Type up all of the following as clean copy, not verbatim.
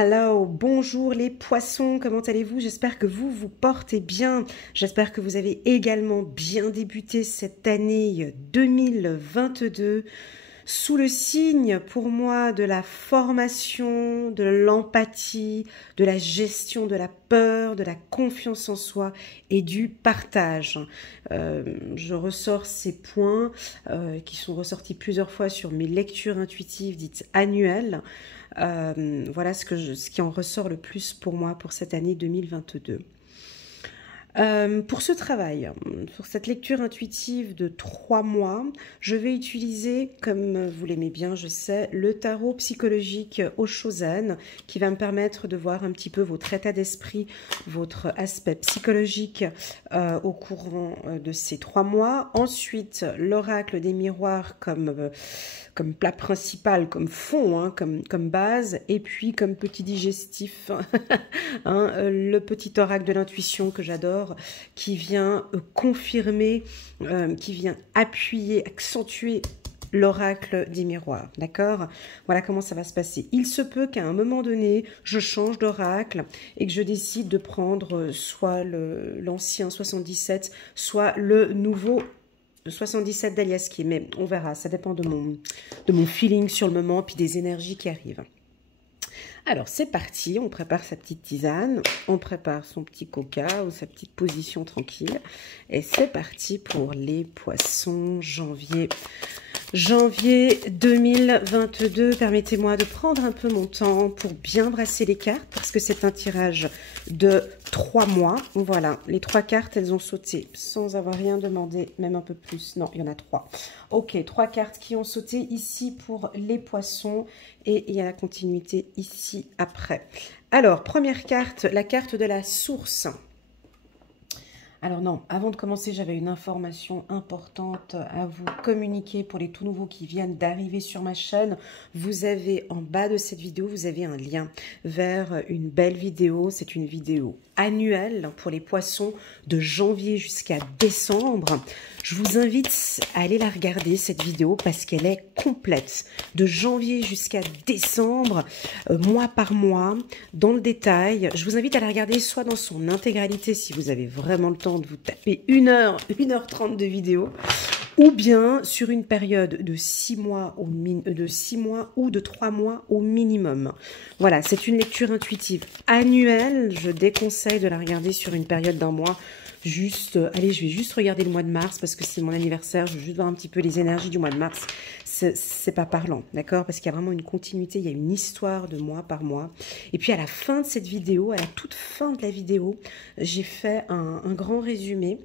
Hello, bonjour les poissons, comment allez-vous? J'espère que vous vous portez bien. J'espère que vous avez également bien débuté cette année 2022 sous le signe pour moi de la formation, de l'empathie, de la gestion de la peur, de la confiance en soi et du partage. Je ressors ces points qui sont ressortis plusieurs fois sur mes lectures intuitives dites annuelles. Voilà ce qui en ressort le plus pour moi pour cette année 2022. Pour ce travail, pour cette lecture intuitive de 3 mois, je vais utiliser, comme vous l'aimez bien, je sais, le tarot psychologique Osho Zen, qui va me permettre de voir un petit peu votre état d'esprit, votre aspect psychologique au courant de ces 3 mois. Ensuite, l'oracle des miroirs comme plat principal, comme fond, hein, comme base, et puis comme petit digestif, hein, le petit oracle de l'intuition que j'adore, qui vient confirmer, qui vient appuyer, accentuer l'oracle des miroirs, d'accord? Voilà comment ça va se passer. Il se peut qu'à un moment donné, je change d'oracle et que je décide de prendre soit l'ancien 77, soit le nouveau 77 d'Aliaski, mais on verra, ça dépend de mon feeling sur le moment, puis des énergies qui arrivent. Alors c'est parti, on prépare sa petite tisane, on prépare son petit coca ou sa petite position tranquille, et c'est parti pour les poissons janvier 2022. Permettez-moi de prendre un peu mon temps pour bien brasser les cartes parce que c'est un tirage de 3 mois. Voilà, les 3 cartes, elles ont sauté sans avoir rien demandé, même un peu plus. Non, il y en a 3. Ok, 3 cartes qui ont sauté ici pour les poissons et il y a la continuité ici après. Alors, première carte, la carte de la source. Alors non, avant de commencer, j'avais une information importante à vous communiquer pour les tout nouveaux qui viennent d'arriver sur ma chaîne. Vous avez en bas de cette vidéo, vous avez un lien vers une belle vidéo. C'est une vidéo annuelle pour les poissons de janvier jusqu'à décembre. Je vous invite à aller la regarder, cette vidéo, parce qu'elle est complète. De janvier jusqu'à décembre, mois par mois, dans le détail. Je vous invite à la regarder soit dans son intégralité, si vous avez vraiment le temps de vous taper 1h30 de vidéo, ou bien sur une période de 6 mois, ou de 3 mois au minimum. Voilà, c'est une lecture intuitive annuelle. Je déconseille de la regarder sur une période d'un mois. Allez, je vais juste regarder le mois de mars parce que c'est mon anniversaire. Je veux juste voir un petit peu les énergies du mois de mars. C'est pas parlant, d'accord? Parce qu'il y a vraiment une continuité, il y a une histoire de mois par mois. Et puis à la fin de cette vidéo, à la toute fin de la vidéo, j'ai fait un grand résumé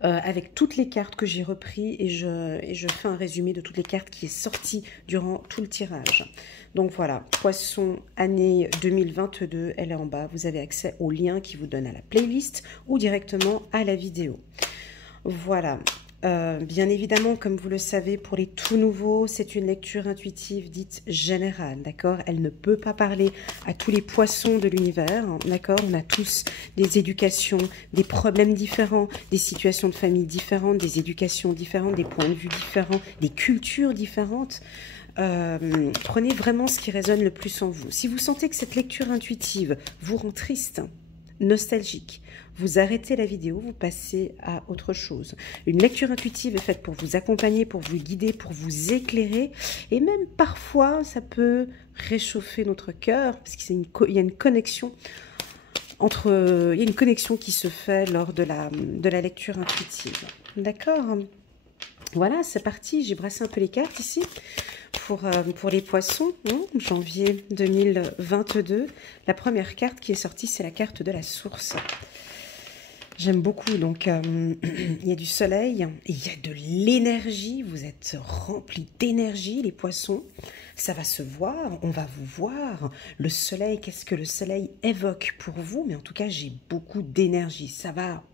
avec toutes les cartes que j'ai repris et je fais un résumé de toutes les cartes qui est sorti durant tout le tirage. Donc voilà, Poisson année 2022, elle est en bas. Vous avez accès au lien qui vous donne à la playlist ou directement à la vidéo. Voilà. Bien évidemment, comme vous le savez, pour les tout nouveaux, c'est une lecture intuitive dite générale, d'accord? Elle ne peut pas parler à tous les poissons de l'univers, d'accord? On a tous des éducations, des problèmes différents, des situations de famille différentes, des éducations différentes, des points de vue différents, des cultures différentes. Prenez vraiment ce qui résonne le plus en vous. Si vous sentez que cette lecture intuitive vous rend triste, nostalgique, vous arrêtez la vidéo, vous passez à autre chose. Une lecture intuitive est faite pour vous accompagner, pour vous guider, pour vous éclairer, et même parfois ça peut réchauffer notre cœur parce qu'il y a une connexion il y a une connexion qui se fait lors de la lecture intuitive. D'accord? Voilà, c'est parti. J'ai brassé un peu les cartes ici pour les poissons, janvier 2022. La première carte qui est sortie, c'est la carte de la source. J'aime beaucoup, donc il y a du soleil, il y a de l'énergie, vous êtes remplis d'énergie les poissons, ça va se voir, on va vous voir. Le soleil, qu'est-ce que le soleil évoque pour vous? Mais en tout cas, j'ai beaucoup d'énergie, ça va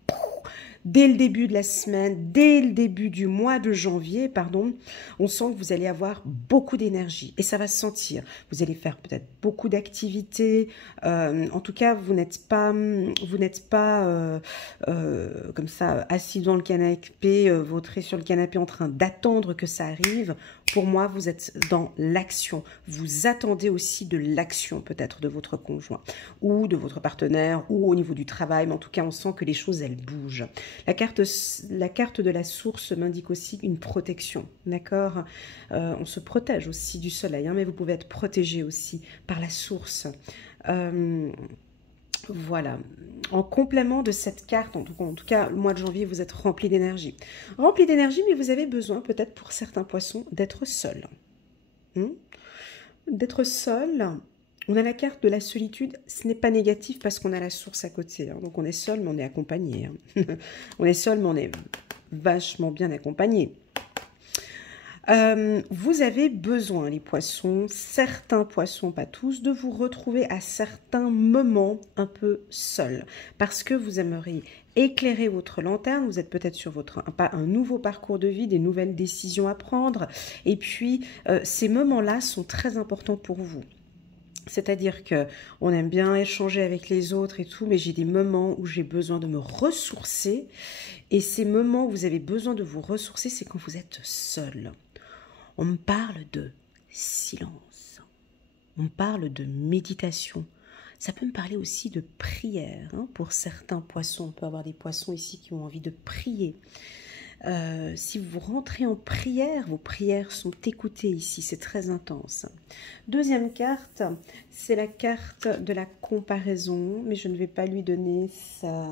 dès le début de la semaine, dès le début du mois de janvier, pardon, on sent que vous allez avoir beaucoup d'énergie et ça va se sentir. Vous allez faire peut-être beaucoup d'activités. En tout cas, vous n'êtes pas comme ça assis dans le canapé, vautré sur le canapé en train d'attendre que ça arrive. Pour moi, vous êtes dans l'action. Vous attendez aussi de l'action peut-être de votre conjoint ou de votre partenaire ou au niveau du travail. Mais en tout cas, on sent que les choses, elles bougent. La carte de la source m'indique aussi une protection. D'accord, on se protège aussi du soleil, hein, mais vous pouvez être protégé aussi par la source. Voilà, en complément de cette carte, en tout cas, le mois de janvier, vous êtes rempli d'énergie. Rempli d'énergie, mais vous avez besoin, peut-être pour certains poissons, d'être seul. D'être seul. On a la carte de la solitude, ce n'est pas négatif parce qu'on a la source à côté. Hein. Donc on est seul, mais on est accompagné. Hein. On est seul, mais on est vachement bien accompagné. Vous avez besoin, les poissons, certains poissons, pas tous, de vous retrouver à certains moments un peu seuls. Parce que vous aimeriez éclairer votre lanterne, vous êtes peut-être sur un nouveau parcours de vie, des nouvelles décisions à prendre. Et puis, ces moments-là sont très importants pour vous. C'est-à-dire qu'on aime bien échanger avec les autres et tout, mais j'ai des moments où j'ai besoin de me ressourcer. Et ces moments où vous avez besoin de vous ressourcer, c'est quand vous êtes seul. On me parle de silence, on me parle de méditation. Ça peut me parler aussi de prière. Hein. Pour certains poissons, on peut avoir des poissons ici qui ont envie de prier. Si vous rentrez en prière, vos prières sont écoutées ici, c'est très intense. Deuxième carte, c'est la carte de la comparaison, mais je ne vais pas lui donner sa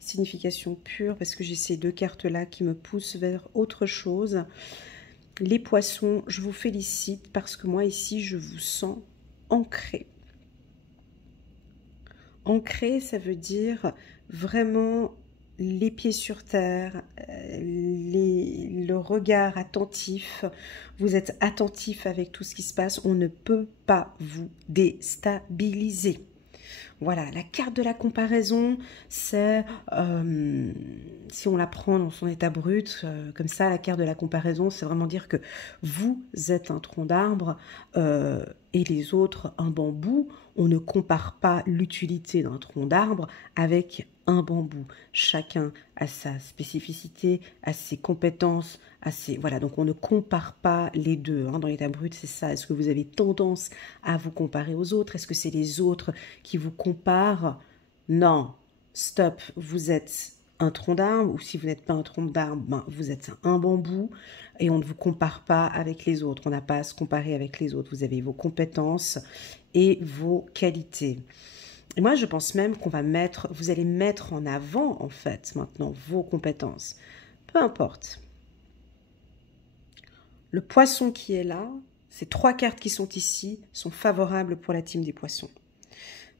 signification pure parce que j'ai ces deux cartes-là qui me poussent vers autre chose. Les poissons, je vous félicite parce que moi ici, je vous sens ancré. Ancré, ça veut dire vraiment les pieds sur terre, le regard attentif. Vous êtes attentif avec tout ce qui se passe. On ne peut pas vous déstabiliser. Voilà, la carte de la comparaison, c'est, si on la prend dans son état brut, comme ça, la carte de la comparaison, c'est vraiment dire que vous êtes un tronc d'arbre et les autres un bambou. On ne compare pas l'utilité d'un tronc d'arbre avec un bambou. Chacun a sa spécificité, a ses compétences, voilà, donc on ne compare pas les deux. Hein, dans l'état brut, c'est ça. Est-ce que vous avez tendance à vous comparer aux autres? Est-ce que c'est les autres qui vous comparent? Non, stop, vous êtes un tronc d'arbre, ou si vous n'êtes pas un tronc d'arbre, ben, vous êtes un bambou, et on ne vous compare pas avec les autres. On n'a pas à se comparer avec les autres. Vous avez vos compétences et vos qualités. Et moi, je pense même qu'on va vous allez mettre en avant, en fait, maintenant, vos compétences. Peu importe. Le poisson qui est là, ces trois cartes qui sont ici, sont favorables pour la team des poissons.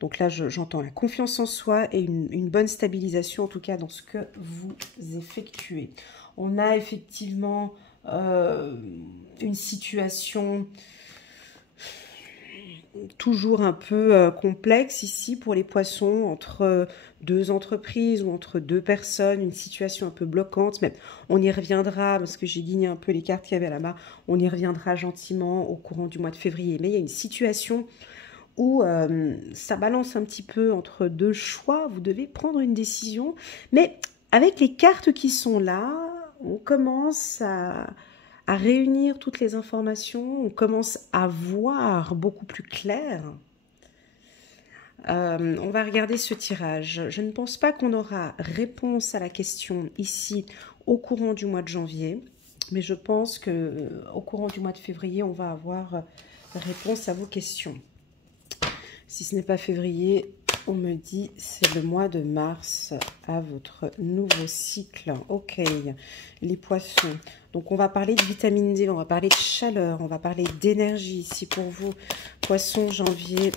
Donc là, j'entends la confiance en soi et une bonne stabilisation, en tout cas, dans ce que vous effectuez. On a effectivement une situation toujours un peu complexe ici pour les poissons, entre deux entreprises ou entre deux personnes, une situation un peu bloquante, mais on y reviendra, parce que j'ai guigné un peu les cartes qu'il y avait là-bas, on y reviendra gentiment au courant du mois de février. Mais il y a une situation où ça balance un petit peu entre deux choix, vous devez prendre une décision, mais avec les cartes qui sont là, on commence à réunir toutes les informations, on commence à voir beaucoup plus clair. On va regarder ce tirage. Je ne pense pas qu'on aura réponse à la question ici au courant du mois de janvier, mais je pense qu'au courant du mois de février, on va avoir réponse à vos questions. Si ce n'est pas février, on me dit c'est le mois de mars à votre nouveau cycle. Ok, les poissons. Donc on va parler de vitamine D, on va parler de chaleur, on va parler d'énergie ici pour vous. Poissons, janvier.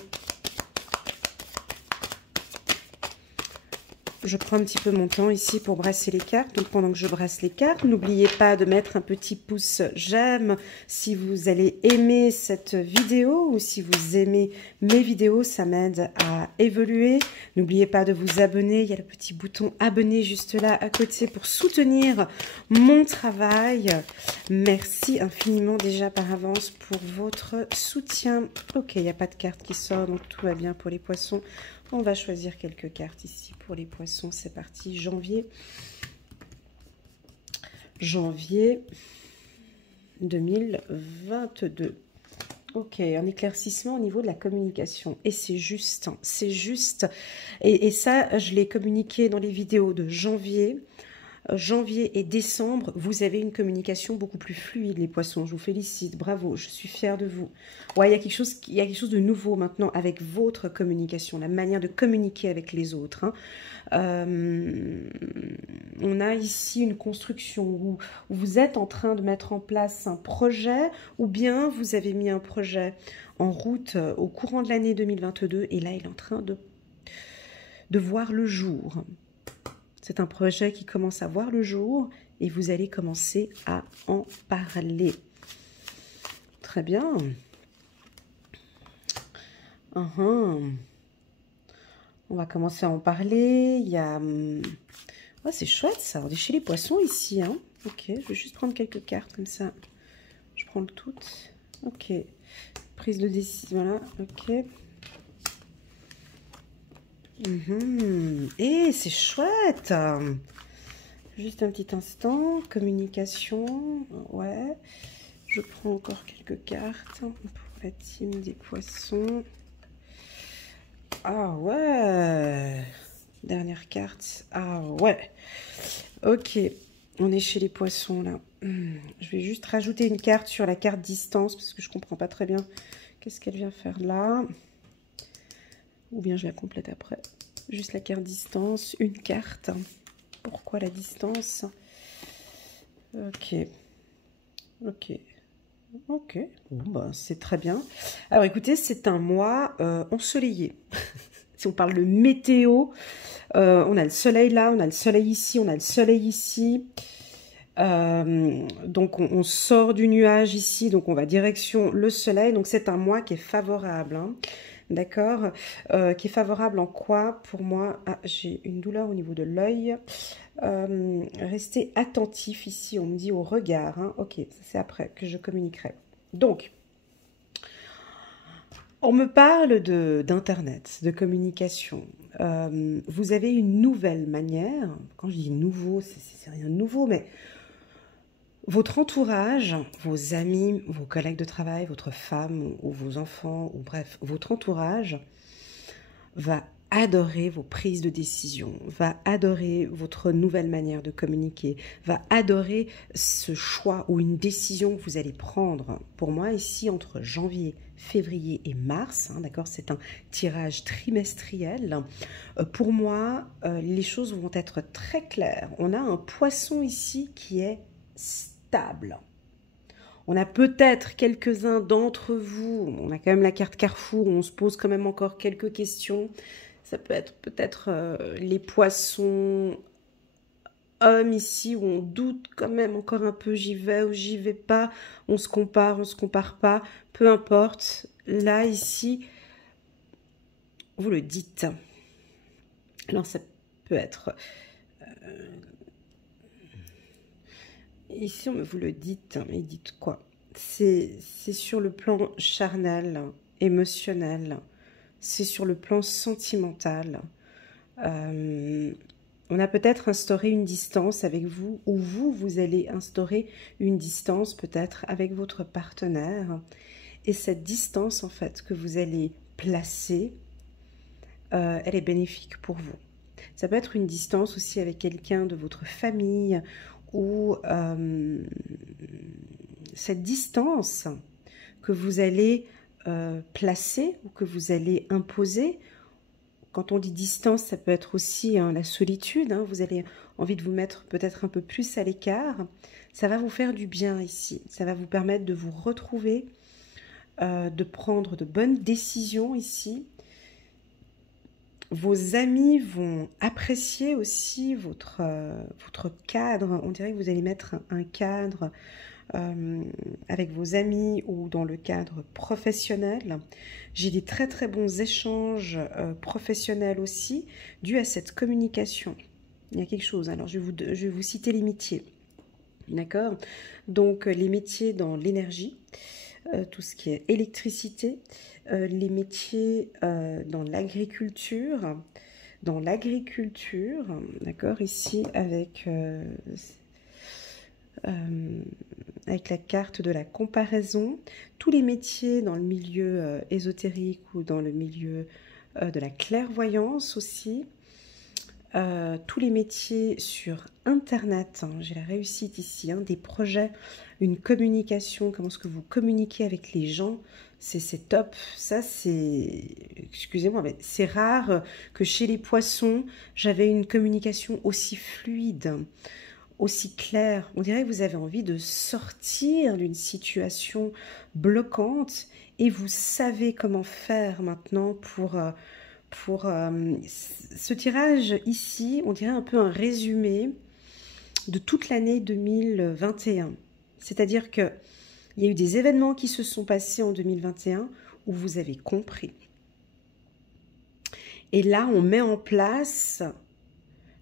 je prends un petit peu mon temps ici pour brasser les cartes. Donc pendant que je brasse les cartes, n'oubliez pas de mettre un petit pouce j'aime si vous allez aimer cette vidéo ou si vous aimez mes vidéos, ça m'aide à évoluer. N'oubliez pas de vous abonner, il y a le petit bouton abonner juste là à côté pour soutenir mon travail. Merci infiniment déjà par avance pour votre soutien. Ok, il n'y a pas de carte qui sort, donc tout va bien pour les poissons. On va choisir quelques cartes ici pour les poissons. C'est parti, janvier. Janvier 2022. Ok, un éclaircissement au niveau de la communication. Et c'est juste, hein, c'est juste. Et ça, je l'ai communiqué dans les vidéos de janvier. Janvier et décembre, vous avez une communication beaucoup plus fluide, les poissons. Je vous félicite, bravo, je suis fière de vous. Ouais, il y a quelque chose de nouveau maintenant avec votre communication, la manière de communiquer avec les autres. Hein. On a ici une construction où vous êtes en train de mettre en place un projet ou bien vous avez mis un projet en route au courant de l'année 2022 et là, il est en train de voir le jour. C'est un projet qui commence à voir le jour et vous allez commencer à en parler. Très bien. On va commencer à en parler. Il y a... Oh, c'est chouette ça. On est chez les poissons ici. Hein. Ok, je vais juste prendre quelques cartes comme ça. Je prends le tout. Ok. Prise de décision. Voilà. Ok. Et c'est chouette. Juste un petit instant. Communication. Ouais. Je prends encore quelques cartes pour la team des poissons. Ah ouais. Dernière carte. Ah ouais. Ok. On est chez les poissons là. Je vais juste rajouter une carte sur la carte distance parce que je comprends pas très bien qu'est-ce qu'elle vient faire là. Ou bien je la complète après. Juste la carte distance, une carte. Pourquoi la distance? Ok. Ok. Ok. Bon, bah, c'est très bien. Alors écoutez, c'est un mois ensoleillé. Si on parle de météo, on a le soleil là, on a le soleil ici, on a le soleil ici. Donc on sort du nuage ici, donc on va direction le soleil. Donc c'est un mois qui est favorable. Hein. D'accord, qui est favorable en quoi pour moi? Ah, j'ai une douleur au niveau de l'œil. Restez attentif ici, on me dit au regard. Hein. Ok, c'est après que je communiquerai. Donc, on me parle d'internet, de communication. Vous avez une nouvelle manière. Quand je dis nouveau, c'est rien de nouveau, mais votre entourage, vos amis, vos collègues de travail, votre femme ou vos enfants, ou bref, votre entourage va adorer vos prises de décision, va adorer votre nouvelle manière de communiquer, va adorer ce choix ou une décision que vous allez prendre. Pour moi, ici, entre janvier, février et mars, hein, d'accord, c'est un tirage trimestriel. Pour moi, les choses vont être très claires. On a un poisson ici qui est stable. On a peut-être quelques-uns d'entre vous, on a quand même la carte Carrefour, où on se pose quand même encore quelques questions. Ça peut être peut-être les poissons hommes ici, où on doute quand même encore un peu, j'y vais ou j'y vais pas. On se compare pas, peu importe. Là, ici, vous le dites. Alors, ça peut être... Ici, vous le dites, mais dites quoi? C'est sur le plan charnel, émotionnel, c'est sur le plan sentimental. On a peut-être instauré une distance avec vous, ou vous allez instaurer une distance peut-être avec votre partenaire. Et cette distance, en fait, que vous allez placer, elle est bénéfique pour vous. Ça peut être une distance aussi avec quelqu'un de votre famille, ou cette distance que vous allez placer ou que vous allez imposer. Quand on dit distance, ça peut être aussi la solitude. Hein, vous avez envie de vous mettre peut-être un peu plus à l'écart. Ça va vous faire du bien ici. Ça va vous permettre de vous retrouver, de prendre de bonnes décisions ici. Vos amis vont apprécier aussi votre cadre. On dirait que vous allez mettre un cadre avec vos amis ou dans le cadre professionnel. J'ai des très très bons échanges professionnels aussi, dus à cette communication. Il y a quelque chose. Alors je vais vous citer les métiers. D'accord? Donc les métiers dans l'énergie, tout ce qui est électricité, les métiers dans l'agriculture, d'accord, ici avec la carte de la comparaison, tous les métiers dans le milieu ésotérique ou dans le milieu de la clairvoyance aussi, tous les métiers sur Internet, hein, j'ai la réussite ici, hein, des projets, une communication, comment est-ce que vous communiquez avec les gens, c'est top. Ça, c'est, excusez-moi, mais c'est rare que chez les poissons, j'avais une communication aussi fluide, aussi claire. On dirait que vous avez envie de sortir d'une situation bloquante et vous savez comment faire maintenant pour ce tirage ici, on dirait un peu un résumé de toute l'année 2021. C'est-à-dire qu'il y a eu des événements qui se sont passés en 2021 où vous avez compris. Et là, on met en place,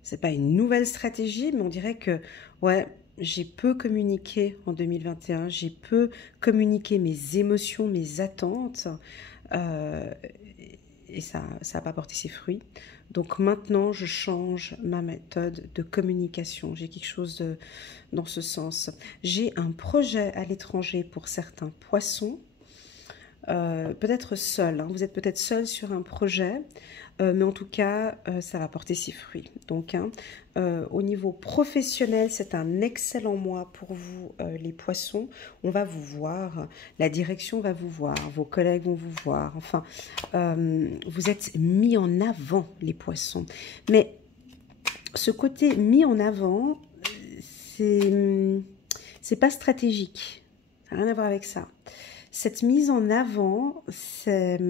c'est pas une nouvelle stratégie, mais on dirait que, ouais, j'ai peu communiqué en 2021, j'ai peu communiqué mes émotions, mes attentes, et ça n'a pas porté ses fruits. Donc maintenant, je change ma méthode de communication. J'ai quelque chose dans ce sens. J'ai un projet à l'étranger pour certains poissons. Peut-être seul, hein. Vous êtes peut-être seul sur un projet, mais en tout cas, ça va porter ses fruits. Donc, hein, au niveau professionnel, c'est un excellent mois pour vous, les poissons. On va vous voir, la direction va vous voir, vos collègues vont vous voir. Enfin, vous êtes mis en avant, les poissons. Mais ce côté mis en avant, c'est pas stratégique. Ça n'a rien à voir avec ça. Cette mise en avant, c'est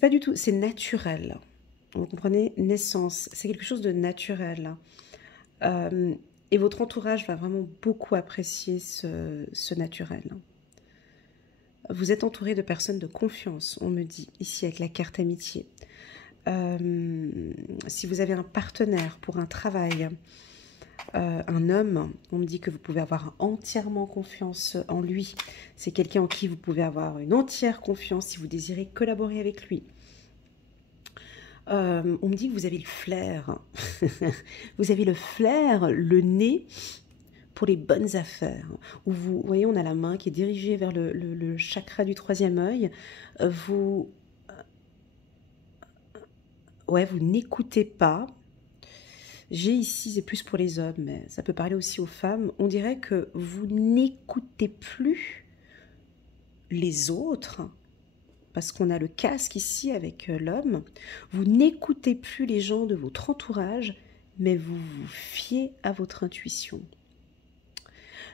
pas du tout, c'est naturel. Vous comprenez? Naissance, c'est quelque chose de naturel. Et votre entourage va vraiment beaucoup apprécier ce naturel. Vous êtes entouré de personnes de confiance, on me dit, ici avec la carte amitié. Si vous avez un partenaire pour un travail, un homme, on me dit que vous pouvez avoir entièrement confiance en lui. C'est quelqu'un en qui vous pouvez avoir une entière confiance si vous désirez collaborer avec lui. On me dit que vous avez le flair. Vous avez le flair, le nez pour les bonnes affaires. Où vous voyez, on a la main qui est dirigée vers le chakra du troisième œil. Vous n'écoutez pas. J'ai ici, c'est plus pour les hommes, mais ça peut parler aussi aux femmes. On dirait que vous n'écoutez plus les autres, parce qu'on a le casque ici avec l'homme. Vous n'écoutez plus les gens de votre entourage, mais vous vous fiez à votre intuition.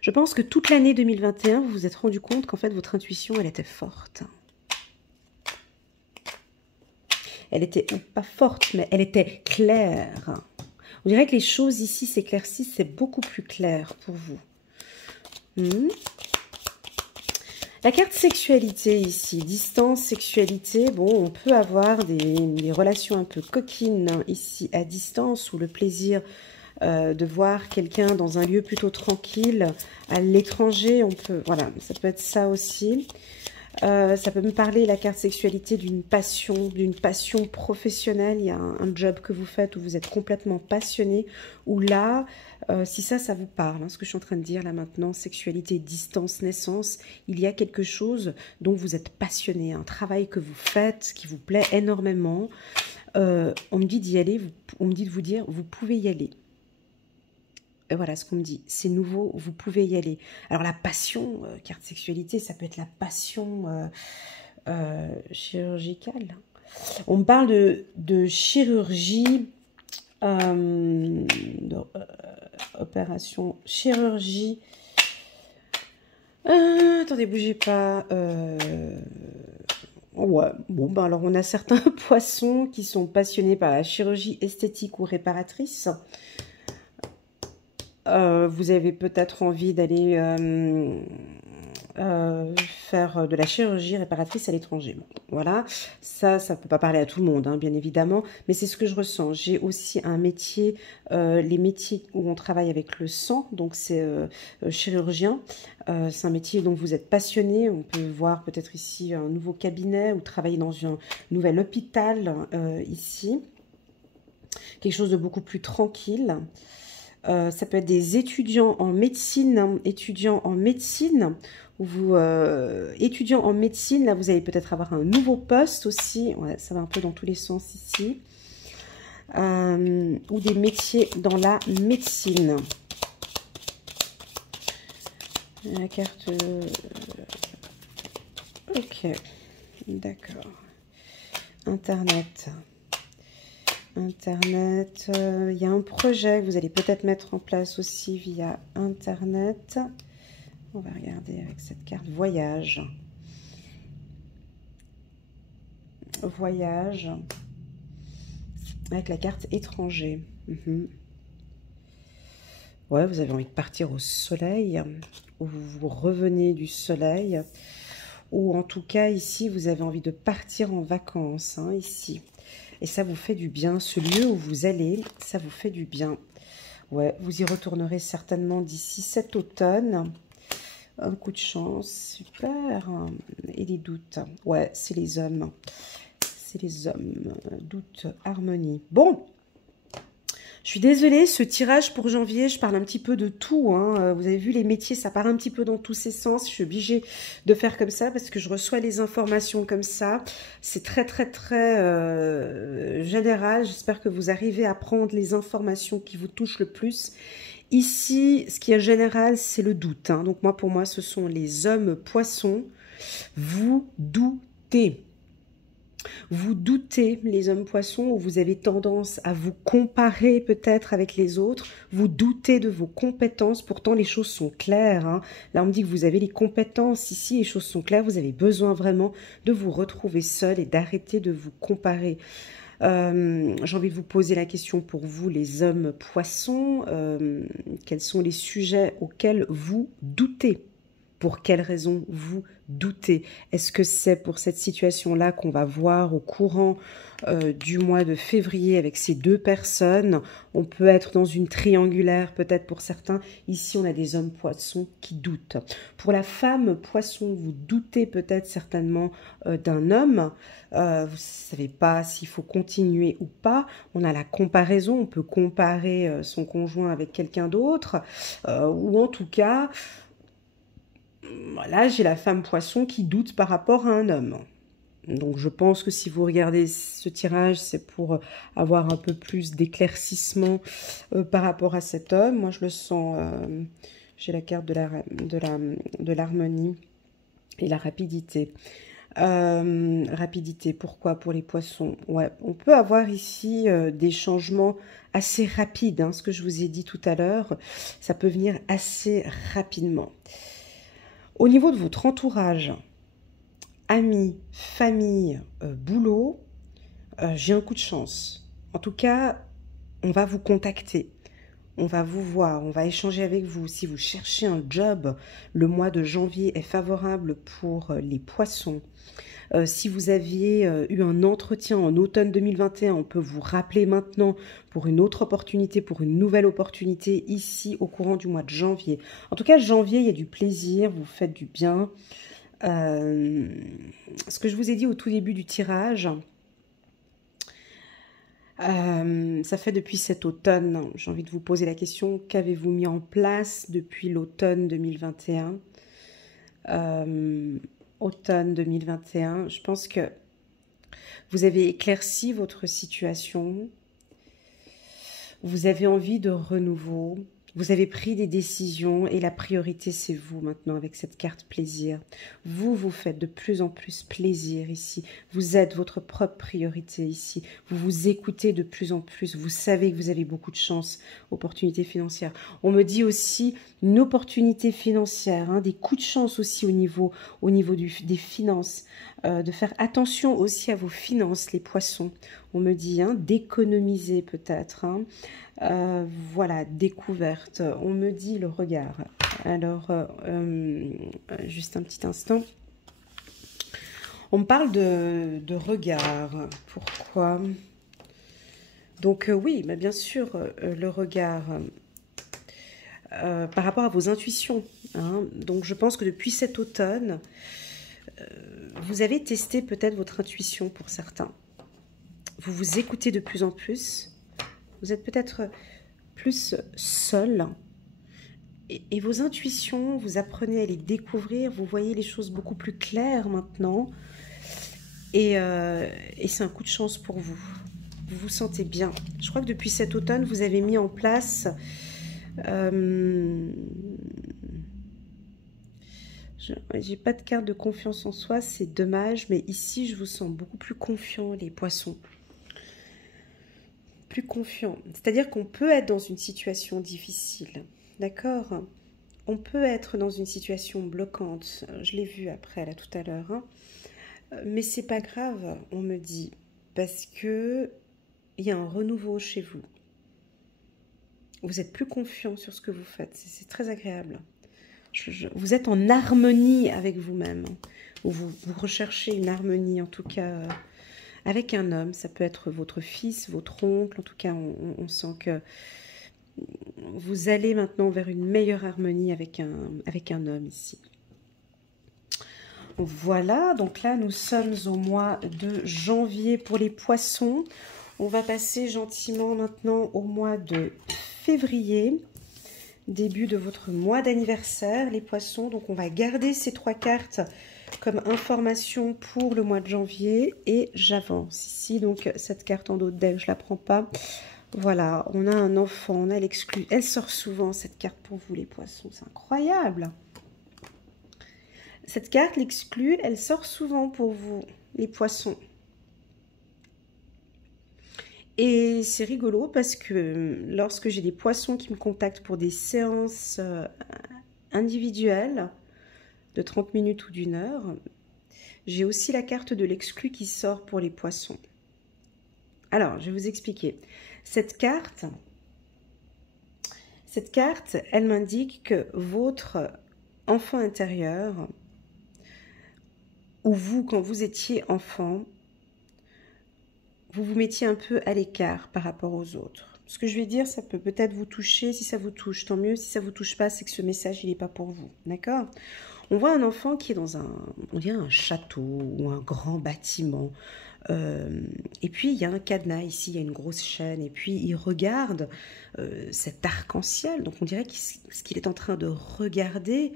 Je pense que toute l'année 2021, vous vous êtes rendu compte qu'en fait, votre intuition, elle était forte. Elle était pas forte, mais elle était claire. On dirait que les choses ici s'éclaircissent, c'est beaucoup plus clair pour vous. La carte sexualité ici, distance, sexualité, bon, on peut avoir des relations un peu coquines hein, ici à distance, ou le plaisir de voir quelqu'un dans un lieu plutôt tranquille, à l'étranger, on peut, voilà, ça peut être ça aussi. Ça peut me parler, la carte sexualité, d'une passion professionnelle. Il y a un job que vous faites où vous êtes complètement passionné, où là, si ça vous parle, hein, ce que je suis en train de dire là maintenant, sexualité, distance, naissance, il y a quelque chose dont vous êtes passionné, un travail que vous faites, qui vous plaît énormément. On me dit d'y aller, on me dit de vous dire, vous pouvez y aller. Et voilà ce qu'on me dit, c'est nouveau, vous pouvez y aller. Alors la passion, carte sexualité, ça peut être la passion chirurgicale. On me parle de chirurgie, opération, chirurgie. Attendez, bougez pas. Ouais, bon, ben alors on a certains poissons qui sont passionnés par la chirurgie esthétique ou réparatrice. Vous avez peut-être envie d'aller faire de la chirurgie réparatrice à l'étranger. Bon, voilà, ça ne peut pas parler à tout le monde, hein, bien évidemment, mais c'est ce que je ressens. J'ai aussi un métier, les métiers où on travaille avec le sang, donc c'est chirurgien. C'est un métier dont vous êtes passionné. On peut voir peut-être ici un nouveau cabinet ou travailler dans un nouvel hôpital ici. Quelque chose de beaucoup plus tranquille. Ça peut être des étudiants en médecine, hein, étudiants en médecine, ou vous étudiants en médecine, là vous allez peut-être avoir un nouveau poste aussi, ouais, ça va un peu dans tous les sens ici, ou des métiers dans la médecine. La carte, ok, d'accord, Internet. Internet, il y a un projet que vous allez peut-être mettre en place aussi via Internet. On va regarder avec cette carte voyage. Voyage avec la carte étranger. Ouais, vous avez envie de partir au soleil, ou vous revenez du soleil, ou en tout cas ici vous avez envie de partir en vacances, hein, ici. Et ça vous fait du bien, ce lieu où vous allez, ça vous fait du bien. Ouais, vous y retournerez certainement d'ici cet automne. Un coup de chance, super. Et les doutes, ouais, c'est les hommes. C'est les hommes, doute, harmonie. Bon, je suis désolée, ce tirage pour janvier, je parle un petit peu de tout, hein. Vous avez vu, les métiers, ça part un petit peu dans tous ces sens. Je suis obligée de faire comme ça parce que je reçois les informations comme ça. C'est très, très, très général. J'espère que vous arrivez à prendre les informations qui vous touchent le plus. Ici, ce qui est général, c'est le doute, hein. Donc moi, pour moi, ce sont les hommes poissons. Vous doutez. Vous doutez, les hommes poissons, ou vous avez tendance à vous comparer peut-être avec les autres. Vous doutez de vos compétences. Pourtant, les choses sont claires, hein. Là, on me dit que vous avez les compétences. Ici, les choses sont claires. Vous avez besoin vraiment de vous retrouver seul et d'arrêter de vous comparer. J'ai envie de vous poser la question pour vous, les hommes poissons. Quels sont les sujets auxquels vous doutez? Pour quelles raisons vous doutez? Est-ce que c'est pour cette situation-là qu'on va voir au courant du mois de février avec ces deux personnes? On peut être dans une triangulaire, peut-être pour certains. Ici, on a des hommes poissons qui doutent. Pour la femme poisson, vous doutez peut-être certainement d'un homme. Vous ne savez pas s'il faut continuer ou pas. On a la comparaison. On peut comparer son conjoint avec quelqu'un d'autre. Ou en tout cas... Là, j'ai la femme poisson qui doute par rapport à un homme. Donc, je pense que si vous regardez ce tirage, c'est pour avoir un peu plus d'éclaircissement par rapport à cet homme. Moi, je le sens... j'ai la carte de l'harmonie et la rapidité. Rapidité, pourquoi? Pour les poissons. Ouais, on peut avoir ici des changements assez rapides, hein, ce que je vous ai dit tout à l'heure. Ça peut venir assez rapidement. Au niveau de votre entourage, amis, famille, boulot, j'ai un coup de chance. En tout cas, on va vous contacter, on va vous voir, on va échanger avec vous. Si vous cherchez un job, le mois de janvier est favorable pour les poissons. Si vous aviez eu un entretien en automne 2021, on peut vous rappeler maintenant pour une autre opportunité, pour une nouvelle opportunité ici au courant du mois de janvier. En tout cas, janvier, il y a du plaisir, vous faites du bien. Ce que je vous ai dit au tout début du tirage, ça fait depuis cet automne, j'ai envie de vous poser la question, qu'avez-vous mis en place depuis l'automne 2021 automne 2021, je pense que vous avez éclairci votre situation, vous avez envie de renouveau, Vous avez pris des décisions et la priorité, c'est vous maintenant avec cette carte plaisir. Vous, vous faites de plus en plus plaisir ici. Vous êtes votre propre priorité ici. Vous vous écoutez de plus en plus. Vous savez que vous avez beaucoup de chance, opportunités financières. On me dit aussi une opportunité financière, hein, des coups de chance aussi au niveau des finances. De faire attention aussi à vos finances, les poissons. On me dit d'économiser peut-être. Voilà, découverte. On me dit le regard. Alors, juste un petit instant. On me parle de regard. Pourquoi? Donc oui, mais bien sûr, le regard par rapport à vos intuitions. Donc je pense que depuis cet automne, vous avez testé peut-être votre intuition pour certains. Vous vous écoutez de plus en plus. Vous êtes peut-être plus seul. Et vos intuitions, vous apprenez à les découvrir. Vous voyez les choses beaucoup plus claires maintenant. Et c'est un coup de chance pour vous. Vous vous sentez bien. Je crois que depuis cet automne, vous avez mis en place... j'ai pas de carte de confiance en soi, c'est dommage, mais ici je vous sens beaucoup plus confiant, les poissons. Plus confiant. C'est-à-dire qu'on peut être dans une situation difficile, d'accord? On peut être dans une situation bloquante. Je l'ai vu après, là, tout à l'heure. Mais c'est pas grave, on me dit, parce que il y a un renouveau chez vous. Vous êtes plus confiant sur ce que vous faites. C'est très agréable. Vous êtes en harmonie avec vous-même. Vous recherchez une harmonie, en tout cas, avec un homme. Ça peut être votre fils, votre oncle. En tout cas, on sent que vous allez maintenant vers une meilleure harmonie avec un homme ici. Voilà, donc là, nous sommes au mois de janvier pour les poissons. On va passer gentiment maintenant au mois de février, début de votre mois d'anniversaire, les poissons. Donc, on va garder ces 3 cartes comme information pour le mois de janvier et j'avance ici. Donc, cette carte en dos de deck, je ne la prends pas. Voilà, on a un enfant, on a l'exclu. Elle sort souvent, cette carte pour vous, les poissons. C'est incroyable. Cette carte, l'exclu, elle sort souvent pour vous, les poissons. Et c'est rigolo parce que lorsque j'ai des poissons qui me contactent pour des séances individuelles de 30 minutes ou d'1 heure, j'ai aussi la carte de l'exclu qui sort pour les poissons. Alors, je vais vous expliquer. Cette carte, elle m'indique que votre enfant intérieur, ou vous, quand vous étiez enfant, vous vous mettiez un peu à l'écart par rapport aux autres. Ce que je vais dire, ça peut peut-être vous toucher. Si ça vous touche, tant mieux. Si ça vous touche pas, c'est que ce message, il n'est pas pour vous. D'accord? On voit un enfant qui est dans on dirait un château ou un grand bâtiment. Et puis, il y a un cadenas ici, il y a une grosse chaîne. Et puis, il regarde cet arc-en-ciel. Donc, on dirait ce qu'il est en train de regarder,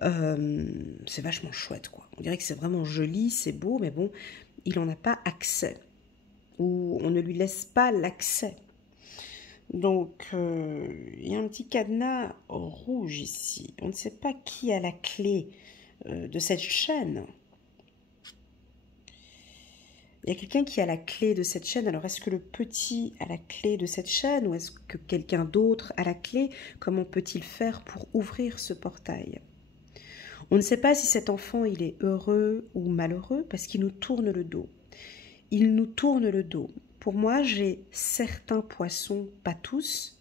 c'est vachement chouette, quoi. On dirait que c'est vraiment joli, c'est beau, mais bon, il n'en a pas accès. Ou on ne lui laisse pas l'accès. Donc, il y a un petit cadenas rouge ici. On ne sait pas qui a la clé de cette chaîne. Il y a quelqu'un qui a la clé de cette chaîne. Alors, est-ce que le petit a la clé de cette chaîne ou est-ce que quelqu'un d'autre a la clé? Comment peut-il faire pour ouvrir ce portail? On ne sait pas si cet enfant, il est heureux ou malheureux parce qu'il nous tourne le dos. Il nous tourne le dos. Pour moi, j'ai certains poissons, pas tous.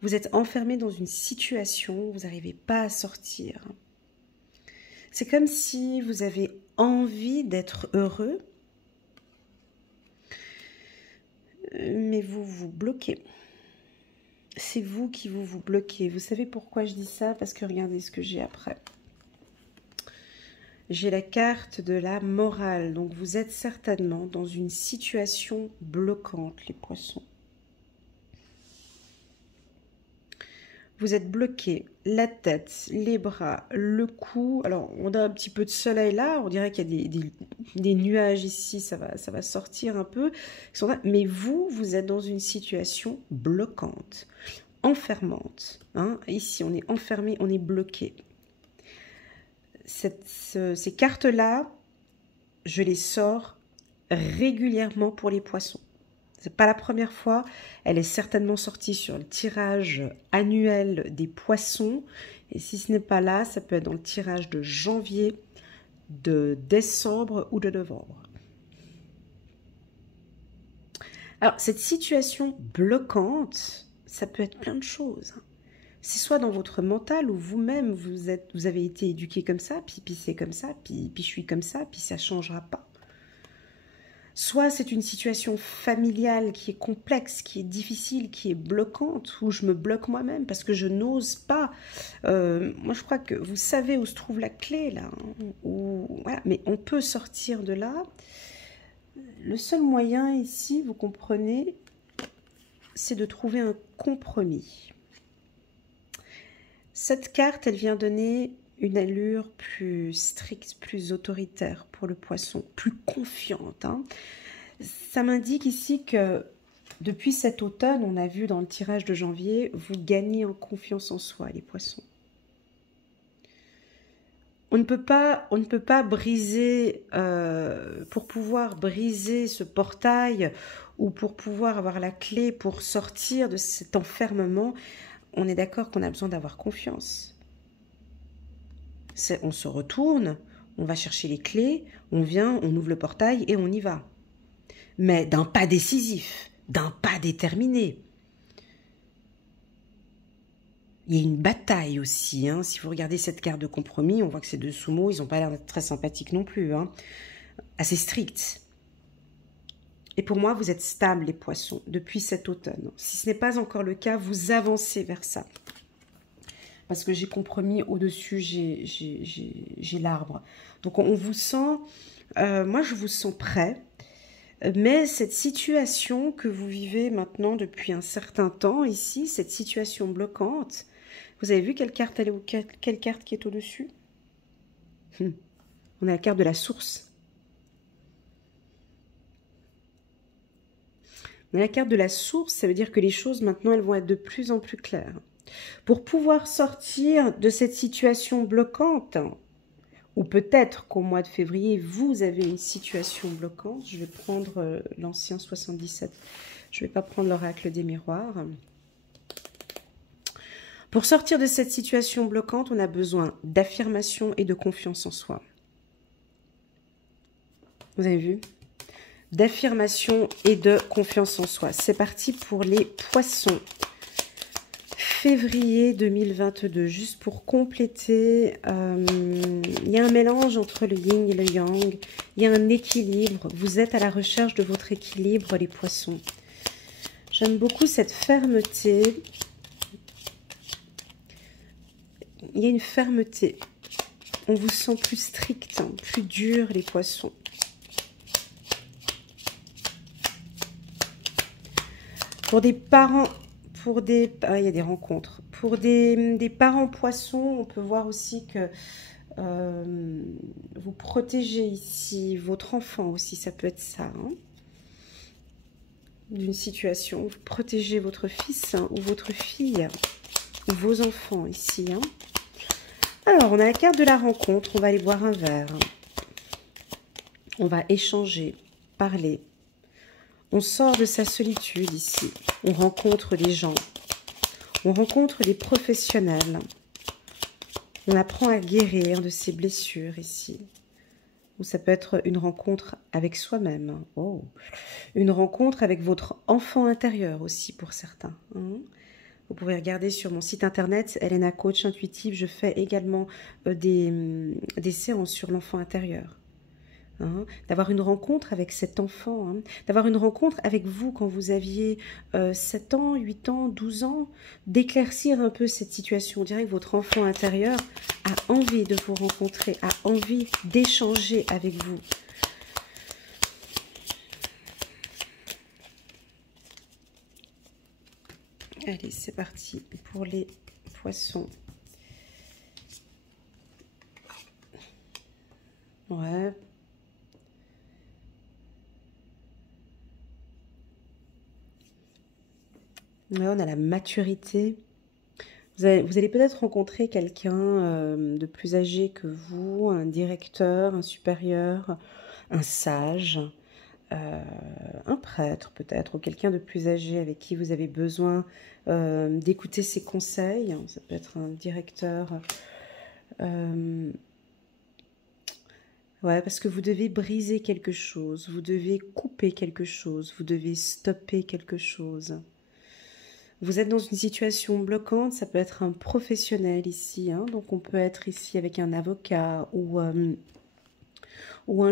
Vous êtes enfermés dans une situation, vous n'arrivez pas à sortir. C'est comme si vous avez envie d'être heureux, mais vous vous bloquez. C'est vous qui vous bloquez. Vous savez pourquoi je dis ça? Parce que regardez ce que j'ai après. J'ai la carte de la morale. Donc, vous êtes certainement dans une situation bloquante, les poissons. Vous êtes bloqué, la tête, les bras, le cou. Alors, on a un petit peu de soleil là. On dirait qu'il y a des nuages ici. Ça va sortir un peu. Mais vous êtes dans une situation bloquante. enfermante. Hein. Ici, on est enfermé, on est bloqué. Ces cartes-là, je les sors régulièrement pour les poissons. C'est pas la première fois. Elle est certainement sortie sur le tirage annuel des poissons. Et si ce n'est pas là, ça peut être dans le tirage de janvier, de décembre ou de novembre. Alors, cette situation bloquante, ça peut être plein de choses. C'est soit dans votre mental où vous-même, vous avez été éduqué comme ça, puis c'est comme ça, puis je suis comme ça, puis ça ne changera pas. Soit c'est une situation familiale qui est complexe, qui est difficile, qui est bloquante, où je me bloque moi-même parce que je n'ose pas. Moi, je crois que vous savez où se trouve la clé, là. Voilà. Mais on peut sortir de là. Le seul moyen ici, vous comprenez, c'est de trouver un compromis. Cette carte, elle vient donner une allure plus stricte, plus autoritaire pour le poisson, plus confiante. Hein. Ça m'indique ici que depuis cet automne, on a vu dans le tirage de janvier, vous gagnez en confiance en soi, les poissons. On ne peut pas briser, pour pouvoir briser ce portail ou pour pouvoir avoir la clé pour sortir de cet enfermement, on est d'accord qu'on a besoin d'avoir confiance. On se retourne, on va chercher les clés, on vient, on ouvre le portail et on y va. Mais d'un pas décisif, d'un pas déterminé. Il y a une bataille aussi. Hein. Si vous regardez cette carte de compromis, on voit que ces deux sumo, ils n'ont pas l'air d'être très sympathiques non plus. Hein. Assez stricts. Et pour moi, vous êtes stables, les poissons, depuis cet automne. Si ce n'est pas encore le cas, vous avancez vers ça. Parce que j'ai compromis au-dessus, j'ai l'arbre. Donc on vous sent, moi je vous sens prêt, mais cette situation que vous vivez maintenant depuis un certain temps ici, cette situation bloquante, vous avez vu quelle carte elle est, quelle carte qui est au-dessus? On a la carte de la source. On a la carte de la source, ça veut dire que les choses maintenant elles vont être de plus en plus claires. Pour pouvoir sortir de cette situation bloquante, ou peut-être qu'au mois de février, vous avez une situation bloquante, je vais prendre l'ancien 77, je ne vais pas prendre l'oracle des miroirs. Pour sortir de cette situation bloquante, on a besoin d'affirmation et de confiance en soi. Vous avez vu? D'affirmation et de confiance en soi. C'est parti pour les poissons. Février 2022, juste pour compléter, il y a un mélange entre le yin et le yang, il y a un équilibre, vous êtes à la recherche de votre équilibre, les poissons. J'aime beaucoup cette fermeté, il y a une fermeté, on vous sent plus strict, hein, plus dur, les poissons. Pour des parents... il y a des rencontres. Pour des parents poissons, on peut voir aussi que vous protégez ici votre enfant aussi, ça peut être ça, hein, d'une situation. Vous protégez votre fils hein, ou votre fille, ou vos enfants ici. Hein. Alors, on a la carte de la rencontre, on va aller boire un verre. On va échanger, parler. On sort de sa solitude ici. On rencontre des gens. On rencontre des professionnels. On apprend à guérir de ses blessures ici. Ou ça peut être une rencontre avec soi-même. Oh. Une rencontre avec votre enfant intérieur aussi pour certains. Hein. Vous pouvez regarder sur mon site internet, Elena Coach Intuitive. Je fais également des séances sur l'enfant intérieur. Hein, d'avoir une rencontre avec cet enfant, hein, d'avoir une rencontre avec vous quand vous aviez 7 ans, 8 ans, 12 ans, d'éclaircir un peu cette situation. On dirait que votre enfant intérieur a envie de vous rencontrer, a envie d'échanger avec vous. Allez, c'est parti pour les poissons. Ouais. Ouais, on a la maturité. Vous allez peut-être rencontrer quelqu'un de plus âgé que vous, un directeur, un supérieur, un sage, euh, un prêtre peut-être, ou quelqu'un de plus âgé avec qui vous avez besoin d'écouter ses conseils. Ça peut être un directeur. euh, ouais, parce que vous devez briser quelque chose, vous devez couper quelque chose, vous devez stopper quelque chose. Vous êtes dans une situation bloquante, ça peut être un professionnel ici, hein, donc on peut être ici avec un avocat ou un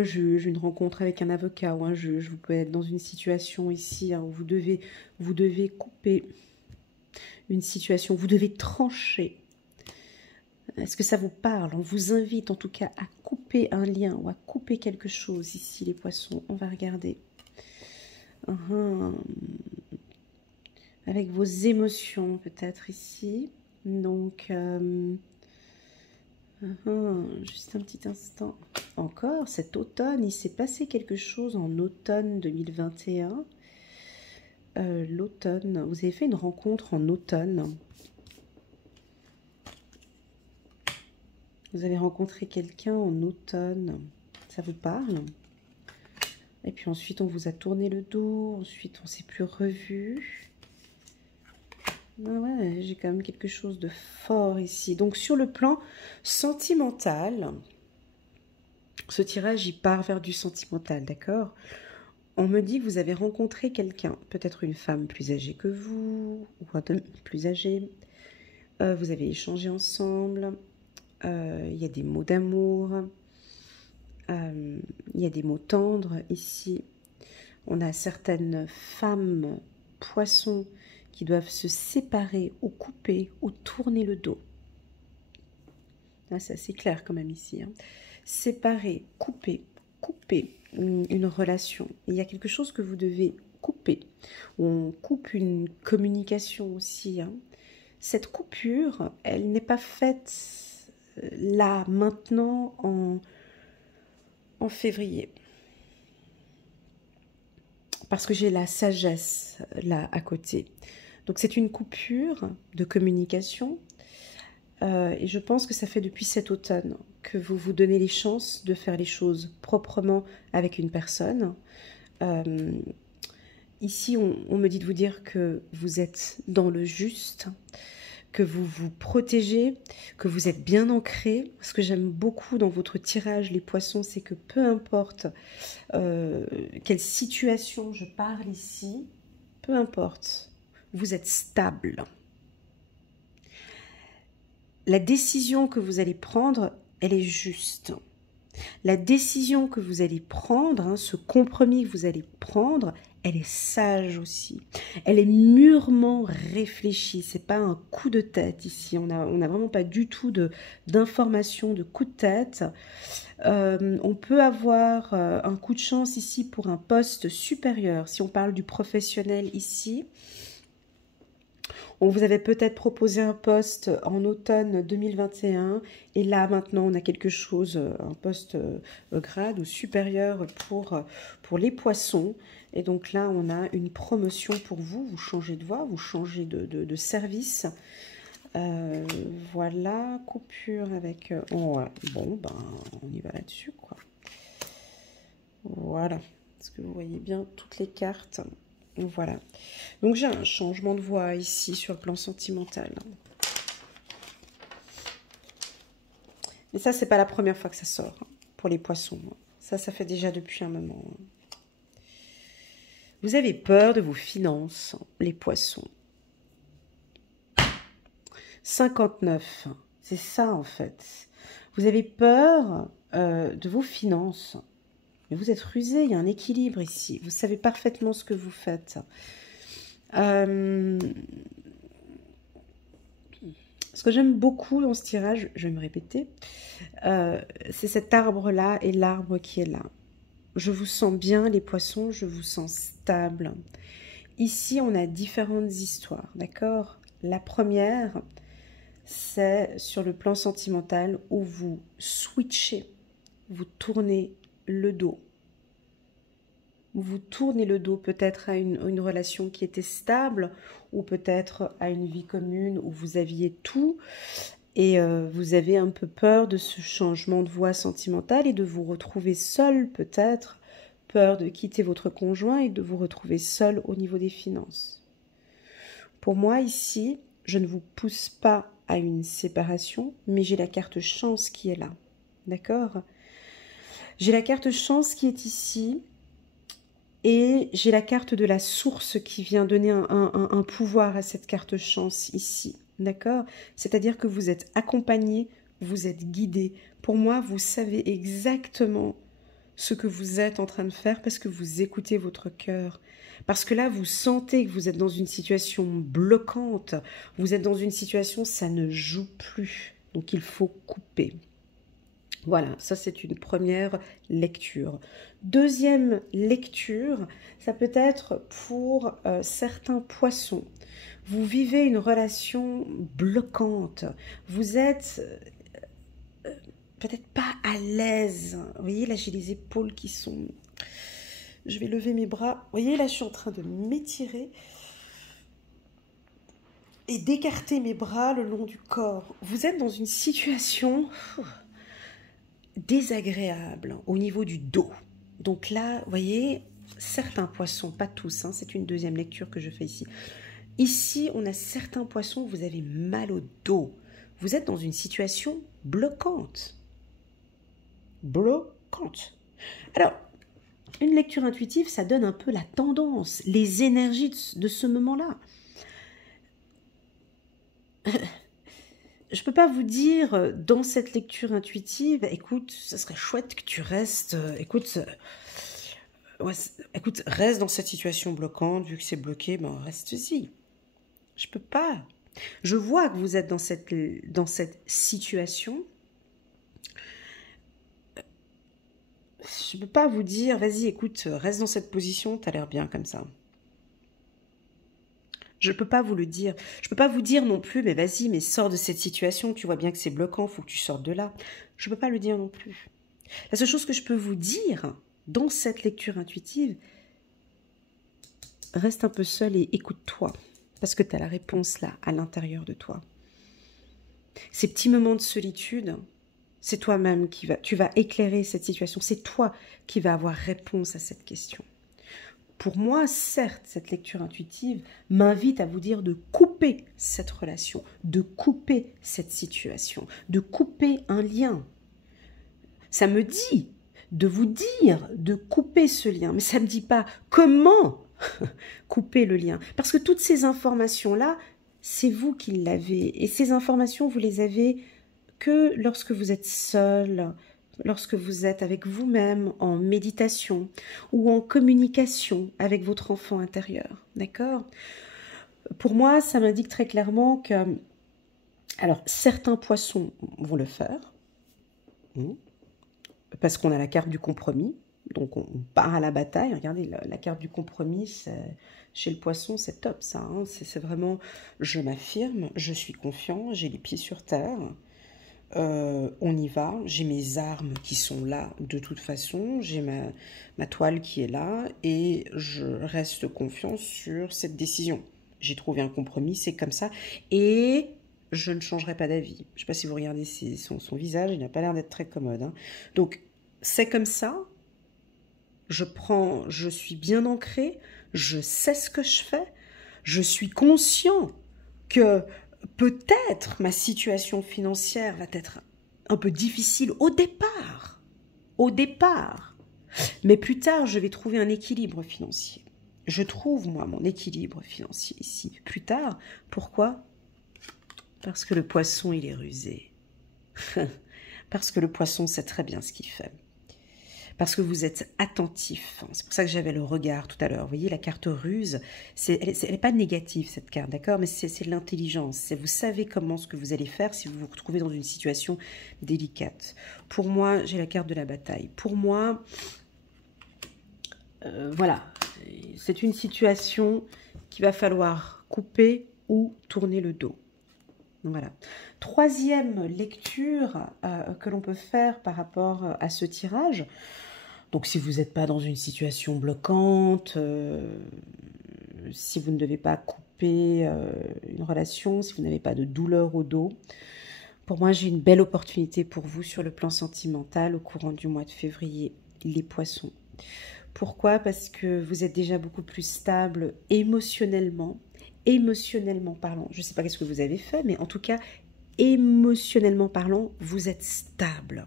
juge, une rencontre avec un avocat ou un juge. Vous pouvez être dans une situation ici hein, où vous devez couper une situation, vous devez trancher. Est-ce que ça vous parle? On vous invite en tout cas à couper un lien ou à couper quelque chose ici, les poissons. On va regarder. Avec vos émotions peut-être ici. Donc, juste un petit instant. Encore, cet automne, il s'est passé quelque chose en automne 2021. L'automne, vous avez fait une rencontre en automne. Vous avez rencontré quelqu'un en automne. Ça vous parle? Et puis ensuite, on vous a tourné le dos. Ensuite, on s'est plus revu. Ah ouais, j'ai quand même quelque chose de fort ici. Donc, sur le plan sentimental, ce tirage, il part vers du sentimental, d'accord? On me dit que vous avez rencontré quelqu'un, peut-être une femme plus âgée que vous, ou un homme plus âgé. Vous avez échangé ensemble. Il y a des mots d'amour. Il y a des mots tendres ici. On a certaines femmes poissons qui doivent se séparer ou couper ou tourner le dos. Là, c'est assez clair quand même ici. Hein. Séparer, couper une relation. Il y a quelque chose que vous devez couper. On coupe une communication aussi. Hein. Cette coupure, elle n'est pas faite là, maintenant, en février. Parce que j'ai la sagesse là à côté. Donc c'est une coupure de communication. Et je pense que ça fait depuis cet automne que vous vous donnez les chances de faire les choses proprement avec une personne. Ici, on me dit de vous dire que vous êtes dans le juste, que vous vous protégez, que vous êtes bien ancré. Ce que j'aime beaucoup dans votre tirage, les poissons, c'est que peu importe quelle situation je parle ici, peu importe, vous êtes stable. La décision que vous allez prendre, elle est juste. La décision que vous allez prendre, hein, ce compromis que vous allez prendre, elle est sage aussi. Elle est mûrement réfléchie. C'est pas un coup de tête ici. On a vraiment pas du tout d'information, de coup de tête. On peut avoir un coup de chance ici pour un poste supérieur. Si on parle du professionnel ici, on vous avait peut-être proposé un poste en automne 2021 et là maintenant on a quelque chose, un poste grade ou supérieur pour les poissons. Et donc là on a une promotion pour vous, vous changez de voie, vous changez de service. Voilà, coupure avec... ouais. Bon, ben on y va là-dessus quoi. Voilà, est-ce que vous voyez bien toutes les cartes? Voilà. Donc j'ai un changement de voix ici sur le plan sentimental. Mais ça, c'est pas la première fois que ça sort hein, pour les poissons. Ça fait déjà depuis un moment. Vous avez peur de vos finances, les poissons. 59, c'est ça en fait. Vous avez peur de vos finances. Mais vous êtes rusé, il y a un équilibre ici. Vous savez parfaitement ce que vous faites. Ce que j'aime beaucoup dans ce tirage, je vais me répéter, c'est cet arbre-là et l'arbre qui est là. Je vous sens bien, les poissons, je vous sens stable. Ici, on a différentes histoires, d'accord? La première, c'est sur le plan sentimental où vous switchez, vous tournez le dos. vous tournez le dos peut-être à une relation qui était stable, ou peut-être à une vie commune où vous aviez tout, et vous avez un peu peur de ce changement de voie sentimentale et de vous retrouver seul peut-être, peur de quitter votre conjoint et de vous retrouver seul au niveau des finances. Pour moi ici, je ne vous pousse pas à une séparation, mais j'ai la carte chance qui est là. D'accord? J'ai la carte chance qui est ici et j'ai la carte de la source qui vient donner un pouvoir à cette carte chance ici. D'accord? C'est-à-dire que vous êtes accompagné, vous êtes guidé. Pour moi, vous savez exactement ce que vous êtes en train de faire parce que vous écoutez votre cœur. Parce que là, vous sentez que vous êtes dans une situation bloquante. Vous êtes dans une situation, ça ne joue plus. Donc, il faut couper. Voilà, ça c'est une première lecture. Deuxième lecture, ça peut être pour certains poissons. Vous vivez une relation bloquante. Vous êtes peut-être pas à l'aise. Vous voyez, là j'ai les épaules qui sont... Je vais lever mes bras. Vous voyez, là je suis en train de m'étirer et d'écarter mes bras le long du corps. Vous êtes dans une situation désagréable au niveau du dos. Donc là, vous voyez, certains poissons, pas tous, hein, c'est une deuxième lecture que je fais ici. Ici, on a certains poissons, vous avez mal au dos. Vous êtes dans une situation bloquante. Bloquante. Alors, une lecture intuitive, ça donne un peu la tendance, les énergies de ce moment-là. Je ne peux pas vous dire dans cette lecture intuitive, écoute, ça serait chouette que tu restes, écoute, reste dans cette situation bloquante, vu que c'est bloqué, ben reste-y. Je peux pas. Je vois que vous êtes dans cette situation. Je ne peux pas vous dire, vas-y, écoute, reste dans cette position, tu as l'air bien comme ça. Je ne peux pas vous le dire. Je ne peux pas vous dire non plus, mais vas-y, mais sors de cette situation, tu vois bien que c'est bloquant, il faut que tu sortes de là. Je ne peux pas le dire non plus. La seule chose que je peux vous dire dans cette lecture intuitive, reste un peu seul et écoute-toi, parce que tu as la réponse là, à l'intérieur de toi. Ces petits moments de solitude, c'est toi-même tu vas éclairer cette situation, c'est toi qui vas avoir réponse à cette question. Pour moi, certes, cette lecture intuitive m'invite à vous dire de couper cette relation, de couper cette situation, de couper un lien. Ça me dit de vous dire de couper ce lien, mais ça ne me dit pas comment couper le lien. Parce que toutes ces informations-là, c'est vous qui l'avez. Et ces informations, vous les avez que lorsque vous êtes seul, lorsque vous êtes avec vous-même en méditation ou en communication avec votre enfant intérieur. D'accord? Pour moi, ça m'indique très clairement que, alors, certains poissons vont le faire, parce qu'on a la carte du compromis, donc on part à la bataille. Regardez, la carte du compromis, chez le poisson, c'est top ça, hein. C'est vraiment, je m'affirme, je suis confiant, j'ai les pieds sur terre, on y va, j'ai mes armes qui sont là de toute façon, j'ai ma toile qui est là et je reste confiant sur cette décision. J'ai trouvé un compromis, c'est comme ça et je ne changerai pas d'avis. Je ne sais pas si vous regardez son visage, il n'a pas l'air d'être très commode, hein. Donc c'est comme ça, je suis bien ancrée, je sais ce que je fais, je suis conscient que peut-être ma situation financière va être un peu difficile au départ, mais plus tard je vais trouver un équilibre financier. Je trouve moi mon équilibre financier ici, plus tard. Pourquoi? Parce que le poisson il est rusé, parce que le poisson sait très bien ce qu'il fait. Parce que vous êtes attentif. C'est pour ça que j'avais le regard tout à l'heure. Vous voyez, la carte ruse, elle n'est pas négative, cette carte, d'accord? Mais c'est de l'intelligence. Vous savez comment ce que vous allez faire si vous vous retrouvez dans une situation délicate. Pour moi, j'ai la carte de la bataille. Pour moi, voilà, c'est une situation qu'il va falloir couper ou tourner le dos. Voilà. Troisième lecture que l'on peut faire par rapport à ce tirage. Donc si vous n'êtes pas dans une situation bloquante, si vous ne devez pas couper une relation, si vous n'avez pas de douleur au dos, pour moi j'ai une belle opportunité pour vous sur le plan sentimental au courant du mois de février, les poissons. Pourquoi? Parce que vous êtes déjà beaucoup plus stable émotionnellement parlant. Je ne sais pas ce que vous avez fait, mais en tout cas, émotionnellement parlant, vous êtes stable.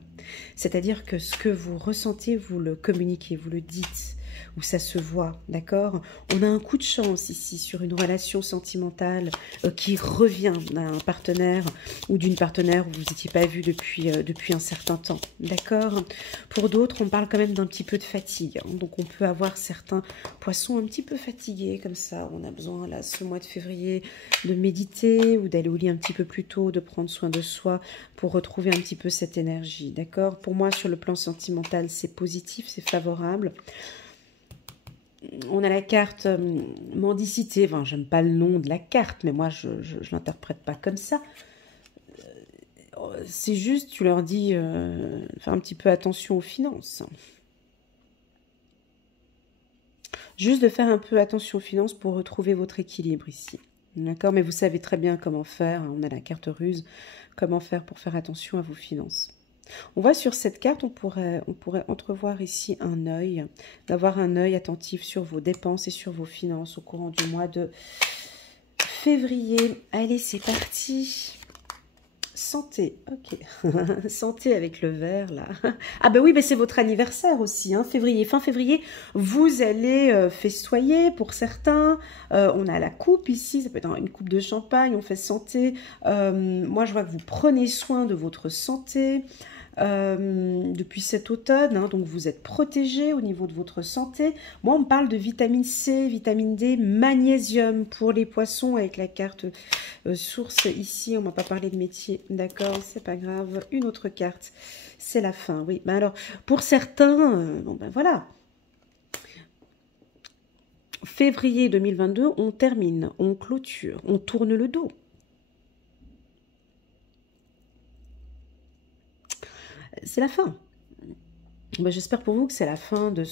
C'est-à-dire que ce que vous ressentez, vous le communiquez, vous le dites, ou ça se voit, d'accord? On a un coup de chance ici sur une relation sentimentale qui revient d'un partenaire ou d'une partenaire où vous n'étiez pas vu depuis un certain temps, d'accord? Pour d'autres, on parle quand même d'un petit peu de fatigue, hein, donc on peut avoir certains poissons un petit peu fatigués comme ça. On a besoin, là, ce mois de février, de méditer ou d'aller au lit un petit peu plus tôt, de prendre soin de soi pour retrouver un petit peu cette énergie, d'accord? Pour moi, sur le plan sentimental, c'est positif, c'est favorable. On a la carte mendicité, enfin j'aime pas le nom de la carte, mais moi je l'interprète pas comme ça. C'est juste, tu leur dis, faire un petit peu attention aux finances. Juste de faire un peu attention aux finances pour retrouver votre équilibre ici. D'accord? Mais vous savez très bien comment faire, hein, on a la carte ruse, comment faire pour faire attention à vos finances. On voit sur cette carte, on pourrait entrevoir ici un œil, d'avoir un œil attentif sur vos dépenses et sur vos finances au courant du mois de février. Allez, c'est parti. Santé, ok. Santé avec le vert, là. Ah ben oui, mais c'est votre anniversaire aussi, hein, février. Fin février, vous allez festoyer pour certains. On a la coupe ici, ça peut être une coupe de champagne, on fait santé. Moi, je vois que vous prenez soin de votre santé. Depuis cet automne, hein, donc vous êtes protégé au niveau de votre santé. Moi, on me parle de vitamine C, vitamine D, magnésium pour les poissons avec la carte source ici. On m'a pas parlé de métier, d'accord, c'est pas grave. Une autre carte, c'est la fin, oui. Ben alors, pour certains, bon ben voilà. Février 2022, on termine, on clôture, on tourne le dos. C'est la fin. Ben, j'espère pour vous que c'est la fin de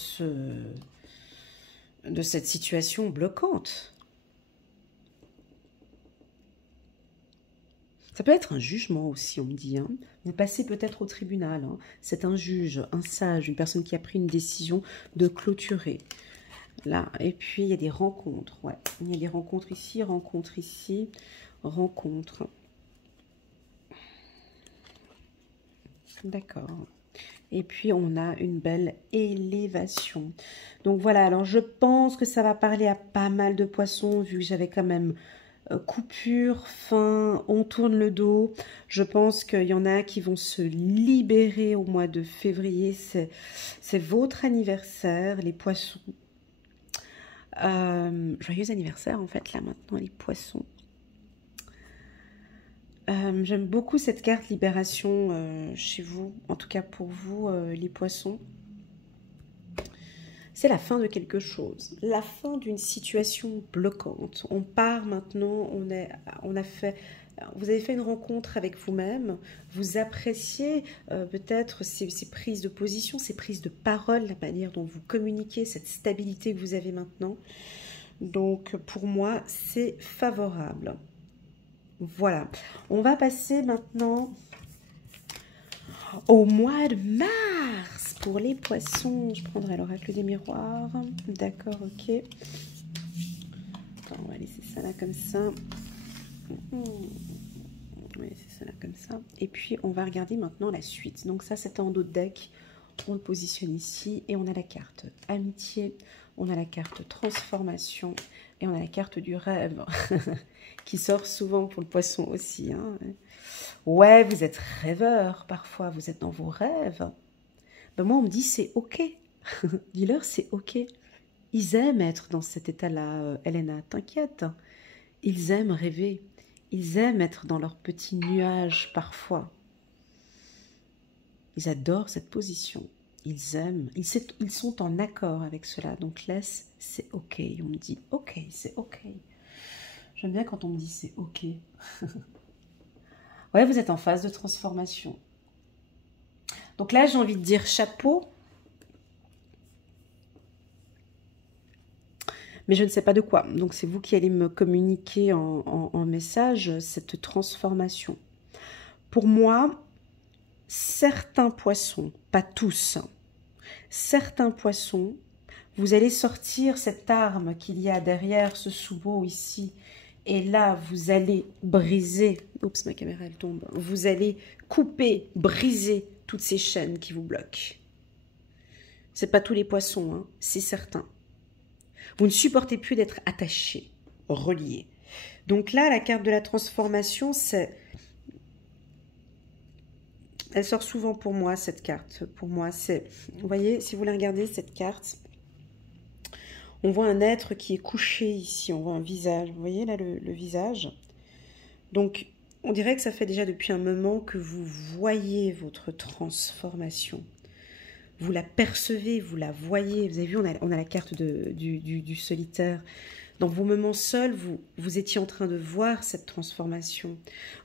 cette situation bloquante. Ça peut être un jugement aussi, on me dit. Hein. Vous passez peut-être au tribunal. Hein. C'est un juge, un sage, une personne qui a pris une décision de clôturer. Là, et puis il y a des rencontres. Ouais. Il y a des rencontres ici, rencontres. D'accord. Et puis, on a une belle élévation. Donc, voilà. Alors, je pense que ça va parler à pas mal de poissons, vu que j'avais quand même coupure, fin, on tourne le dos. Je pense qu'il y en a qui vont se libérer au mois de février. C'est votre anniversaire, les poissons. Joyeux anniversaire, en fait, là, maintenant, les poissons. J'aime beaucoup cette carte libération chez vous, en tout cas pour vous, les poissons. C'est la fin de quelque chose, la fin d'une situation bloquante. On part maintenant, vous avez fait une rencontre avec vous-même, vous appréciez peut-être ces prises de position, ces prises de parole, la manière dont vous communiquez, cette stabilité que vous avez maintenant. Donc pour moi, c'est favorable. Voilà, on va passer maintenant au mois de mars pour les poissons. Je prendrai l'oracle des miroirs. D'accord, ok. Attends, on va laisser ça là comme ça. On va laisser ça là comme ça. Et puis, on va regarder maintenant la suite. Donc ça, c'était en dos de deck. On le positionne ici et on a la carte amitié. On a la carte transformation et on a la carte du rêve qui sort souvent pour le poisson aussi. Hein. Ouais, vous êtes rêveur parfois, vous êtes dans vos rêves. Ben moi, on me dit c'est ok. Dis-leur c'est ok. Ils aiment être dans cet état-là, Elena, t'inquiète. Ils aiment rêver. Ils aiment être dans leur petit nuage parfois. Ils adorent cette position. Ils aiment, ils sont en accord avec cela. Donc laisse, c'est ok. On me dit ok, c'est ok. J'aime bien quand on me dit c'est ok. Ouais, vous êtes en phase de transformation. Donc là, j'ai envie de dire chapeau. mais je ne sais pas de quoi. Donc c'est vous qui allez me communiquer en message cette transformation. Pour moi, certains poissons, pas tous, certains poissons, vous allez sortir cette arme qu'il y a derrière ce sous-beau ici. Et là, vous allez briser, oups, ma caméra elle tombe, vous allez couper, briser toutes ces chaînes qui vous bloquent. C'est pas tous les poissons, hein, c'est certain. Vous ne supportez plus d'être attaché, relié. Donc là, la carte de la transformation, c'est... Elle sort souvent pour moi, cette carte. Pour moi, c'est... Vous voyez, si vous la regardez, cette carte, on voit un être qui est couché ici. On voit un visage. Vous voyez là le visage? Donc, on dirait que ça fait déjà depuis un moment que vous voyez votre transformation. Vous la percevez, vous la voyez. Vous avez vu, on a la carte du solitaire. Dans vos moments seuls, vous étiez en train de voir cette transformation.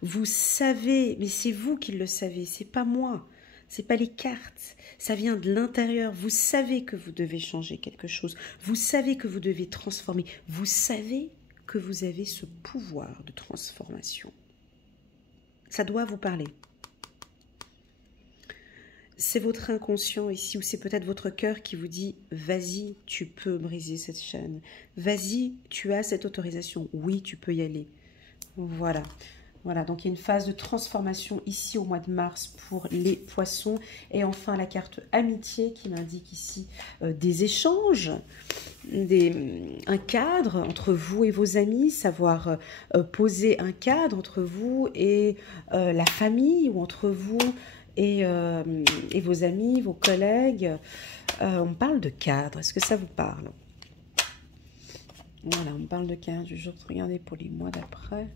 Vous savez, mais c'est vous qui le savez, c'est pas moi. C'est pas les cartes. Ça vient de l'intérieur. Vous savez que vous devez changer quelque chose. Vous savez que vous devez transformer. Vous savez que vous avez ce pouvoir de transformation. Ça doit vous parler. C'est votre inconscient ici, ou c'est peut-être votre cœur qui vous dit « Vas-y, tu peux briser cette chaîne. Vas-y, tu as cette autorisation. Oui, tu peux y aller. » Voilà. Voilà, donc il y a une phase de transformation ici au mois de mars pour les poissons. Et enfin, la carte amitié qui m'indique ici des échanges, un cadre entre vous et vos amis, savoir poser un cadre entre vous et la famille, ou entre vous et vos amis, vos collègues. On parle de cadre, est-ce que ça vous parle? Voilà, on parle de cadre. Je vais juste regarder pour les mois d'après.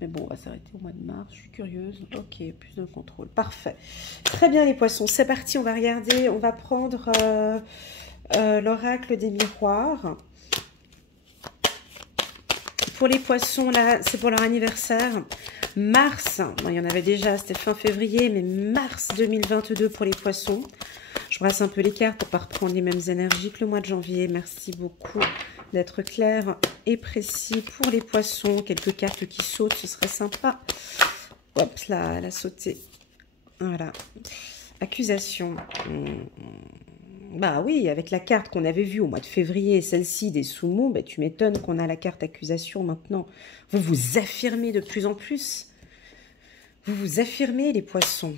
Mais bon, on va s'arrêter au mois de mars. Je suis curieuse. Ok, plus de contrôle. Parfait. Très bien les poissons. C'est parti, on va regarder. On va prendre l'oracle des miroirs. Pour les poissons, là, c'est pour leur anniversaire. Mars, bon, il y en avait déjà, c'était fin février, mais mars 2022 pour les poissons. Je brasse un peu les cartes pour ne pas reprendre les mêmes énergies que le mois de janvier. Merci beaucoup d'être clair et précis pour les poissons. Quelques cartes qui sautent, ce serait sympa. Hop là, elle a sauté. Voilà. Accusation. Bah oui, avec la carte qu'on avait vue au mois de février, celle-ci des Sumo, bah tu m'étonnes qu'on a la carte accusation maintenant. Vous vous affirmez de plus en plus. Vous vous affirmez, les poissons.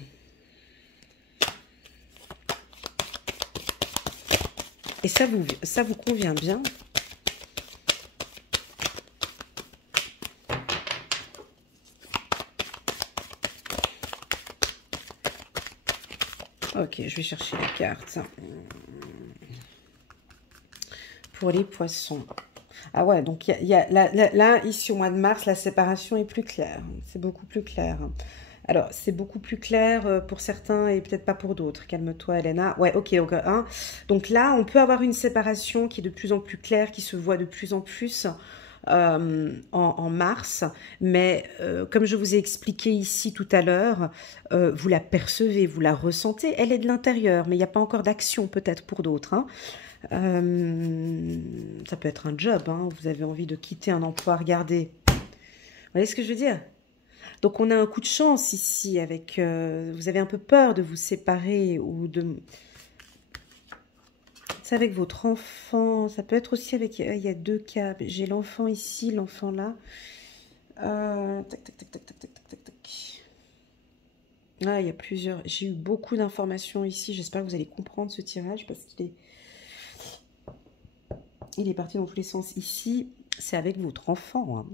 Et ça vous convient bien. Ok, je vais chercher les cartes. Pour les poissons. Ah ouais, donc là, ici au mois de mars, la séparation est plus claire. C'est beaucoup plus clair. Alors, c'est beaucoup plus clair pour certains et peut-être pas pour d'autres. Calme-toi, Elena. Ouais, ok. Hein. Donc là, on peut avoir une séparation qui est de plus en plus claire, qui se voit de plus en plus en mars. Mais comme je vous ai expliqué ici tout à l'heure, vous la percevez, vous la ressentez. Elle est de l'intérieur, mais il n'y a pas encore d'action peut-être pour d'autres. Hein. Ça peut être un job. Hein. Vous avez envie de quitter un emploi, regardez. Vous voyez ce que je veux dire? Donc, on a un coup de chance ici avec... vous avez un peu peur de vous séparer ou de... C'est avec votre enfant. Ça peut être aussi avec... Il y a deux cas. J'ai l'enfant ici, l'enfant là. Tac, tac, tac, tac, tac, tac, tac, tac. Ah, il y a plusieurs... J'ai eu beaucoup d'informations ici. J'espère que vous allez comprendre ce tirage parce qu'il est... Il est parti dans tous les sens. Ici, c'est avec votre enfant. Hein.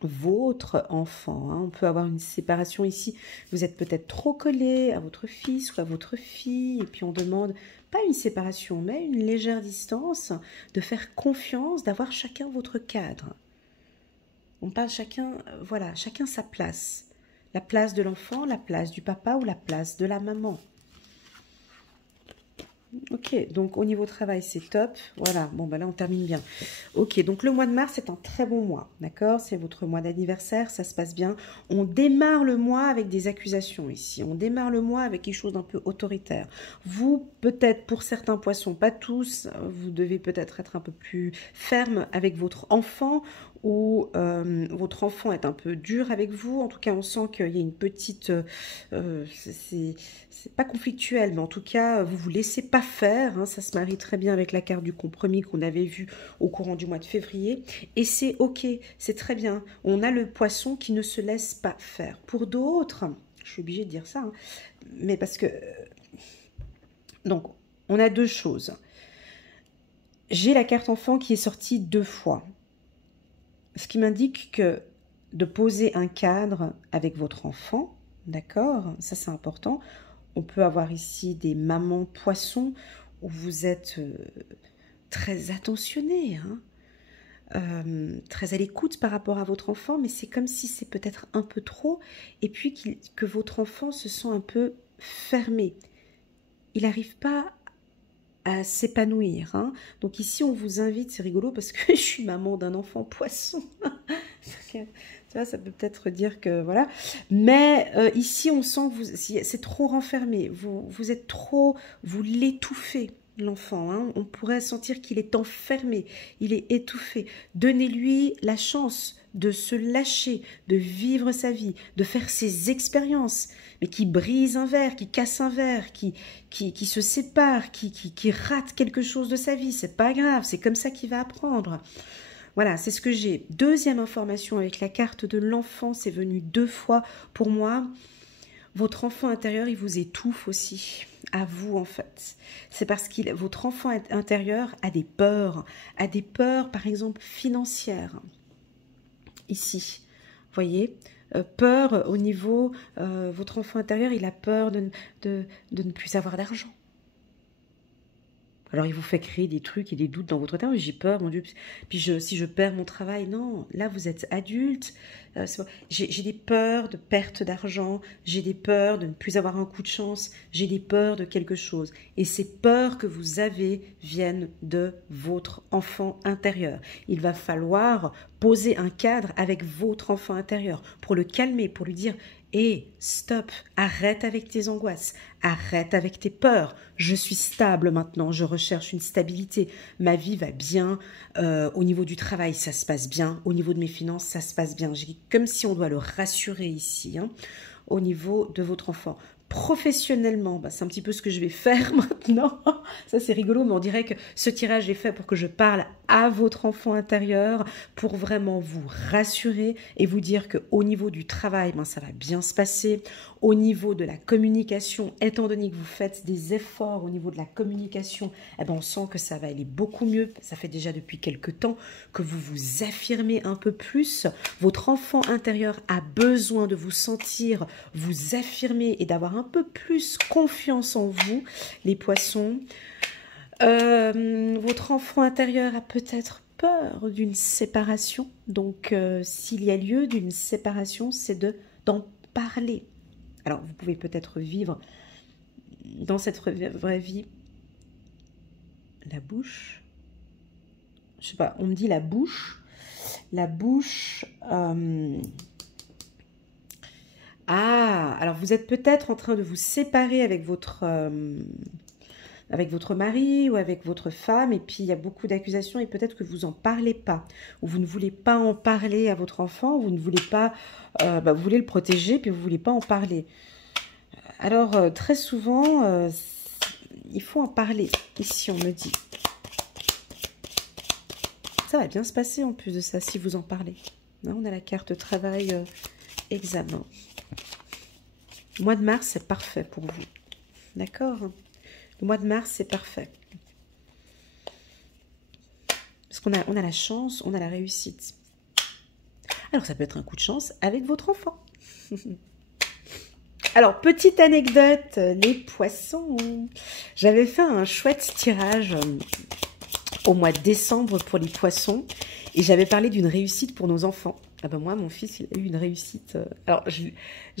Votre enfant. Hein. On peut avoir une séparation ici. Vous êtes peut-être trop collé à votre fils ou à votre fille. Et puis on demande, pas une séparation, mais une légère distance, de faire confiance, d'avoir chacun votre cadre. On parle chacun, voilà, chacun sa place. La place de l'enfant, la place du papa ou la place de la maman. Ok, donc au niveau travail, c'est top. Voilà, bon, bah là, on termine bien. Ok, donc le mois de mars, c'est un très bon mois, d'accord? C'est votre mois d'anniversaire, ça se passe bien. On démarre le mois avec des accusations ici. On démarre le mois avec quelque chose d'un peu autoritaire. Vous, peut-être, pour certains poissons, pas tous, vous devez peut-être être un peu plus ferme avec votre enfant ou votre enfant est un peu dur avec vous. En tout cas, on sent qu'il y a une petite... c'est pas conflictuel, mais en tout cas, vous vous laissez pas faire. Hein, ça se marie très bien avec la carte du compromis qu'on avait vu au courant du mois de février. Et c'est ok, c'est très bien. On a le poisson qui ne se laisse pas faire. Pour d'autres, je suis obligée de dire ça, hein, mais parce que... Donc, on a deux choses. J'ai la carte enfant qui est sortie 2 fois. Ce qui m'indique que de poser un cadre avec votre enfant, d'accord, ça c'est important. On peut avoir ici des mamans poissons où vous êtes très attentionné, hein, très à l'écoute par rapport à votre enfant, mais c'est comme si c'est peut-être un peu trop, et puis que votre enfant se sent un peu fermé. Il n'arrive pas à s'épanouir. Hein. Donc ici, on vous invite, c'est rigolo parce que je suis maman d'un enfant poisson. Tu vois, ça peut peut-être dire que voilà. Mais ici, on sent que c'est trop renfermé. Vous êtes trop, vous l'étouffez, l'enfant. Hein. On pourrait sentir qu'il est enfermé, il est étouffé. Donnez-lui la chance de se lâcher, de vivre sa vie, de faire ses expériences, mais qui brise un verre, qui casse un verre, qui se sépare, qui rate quelque chose de sa vie. C'est pas grave, c'est comme ça qu'il va apprendre. Voilà, c'est ce que j'ai. Deuxième information avec la carte de l'enfant, c'est venu 2 fois pour moi. Votre enfant intérieur, il vous étouffe aussi, à vous en fait. C'est parce que votre enfant intérieur a des peurs par exemple financières. Ici, voyez, peur au niveau, votre enfant intérieur, il a peur de ne plus avoir d'argent. Alors, il vous fait créer des trucs et des doutes dans votre tête. J'ai peur, mon Dieu. Puis, si je perds mon travail, non. Là, vous êtes adulte. J'ai des peurs de perte d'argent. J'ai des peurs de ne plus avoir un coup de chance. J'ai des peurs de quelque chose. Et ces peurs que vous avez viennent de votre enfant intérieur. Il va falloir poser un cadre avec votre enfant intérieur pour le calmer, pour lui dire... Et stop, arrête avec tes angoisses, arrête avec tes peurs. Je suis stable maintenant, je recherche une stabilité. Ma vie va bien, au niveau du travail, ça se passe bien. Au niveau de mes finances, ça se passe bien. Comme si on doit le rassurer ici, hein, au niveau de votre enfant. Professionnellement, bah, c'est un petit peu ce que je vais faire maintenant. Ça, c'est rigolo, mais on dirait que ce tirage est fait pour que je parle à votre enfant intérieur, pour vraiment vous rassurer et vous dire qu'au niveau du travail, ben, ça va bien se passer. Au niveau de la communication, étant donné que vous faites des efforts au niveau de la communication, eh ben, on sent que ça va aller beaucoup mieux. Ça fait déjà depuis quelques temps que vous vous affirmez un peu plus. Votre enfant intérieur a besoin de vous sentir, vous affirmer et d'avoir un peu plus confiance en vous, les poissons. Votre enfant intérieur a peut-être peur d'une séparation. Donc, s'il y a lieu d'une séparation, c'est d'en parler. Alors, vous pouvez peut-être vivre dans cette vraie vie la bouche. Je sais pas, on me dit la bouche. La bouche... Ah, alors vous êtes peut-être en train de vous séparer avec votre mari ou avec votre femme, et puis il y a beaucoup d'accusations et peut-être que vous n'en parlez pas, ou vous ne voulez pas en parler à votre enfant, vous ne voulez pas, vous voulez le protéger, puis vous ne voulez pas en parler. Alors, très souvent, il faut en parler, ici on me dit. Ça va bien se passer en plus de ça, si vous en parlez. Là, on a la carte travail, examen. Le mois de mars, c'est parfait pour vous. D'accord? Le mois de mars, c'est parfait. Parce qu'on a la chance, on a la réussite. Alors, ça peut être un coup de chance avec votre enfant. Alors, petite anecdote, les poissons. J'avais fait un chouette tirage au mois de décembre pour les poissons. Et j'avais parlé d'une réussite pour nos enfants. Ah ben moi, mon fils, il a eu une réussite. Alors, je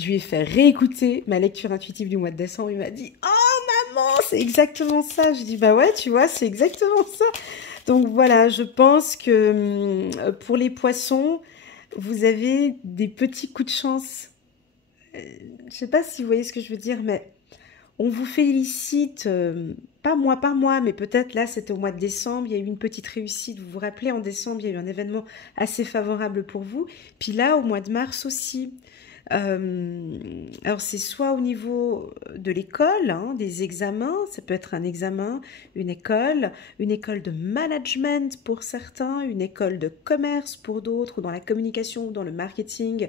lui ai fait réécouter ma lecture intuitive du mois de décembre. Il m'a dit « Oh, c'est exactement ça. Je dis, bah ouais, tu vois, c'est exactement ça. Donc voilà, je pense que pour les poissons, vous avez des petits coups de chance. Je sais pas si vous voyez ce que je veux dire, mais on vous félicite, pas mois par mois, mais peut-être là, c'était au mois de décembre, il y a eu une petite réussite. Vous vous rappelez, en décembre, il y a eu un événement assez favorable pour vous. Puis là, au mois de mars aussi. Alors, c'est soit au niveau de l'école, hein, des examens, ça peut être un examen, une école de management pour certains, une école de commerce pour d'autres, ou dans la communication, ou dans le marketing.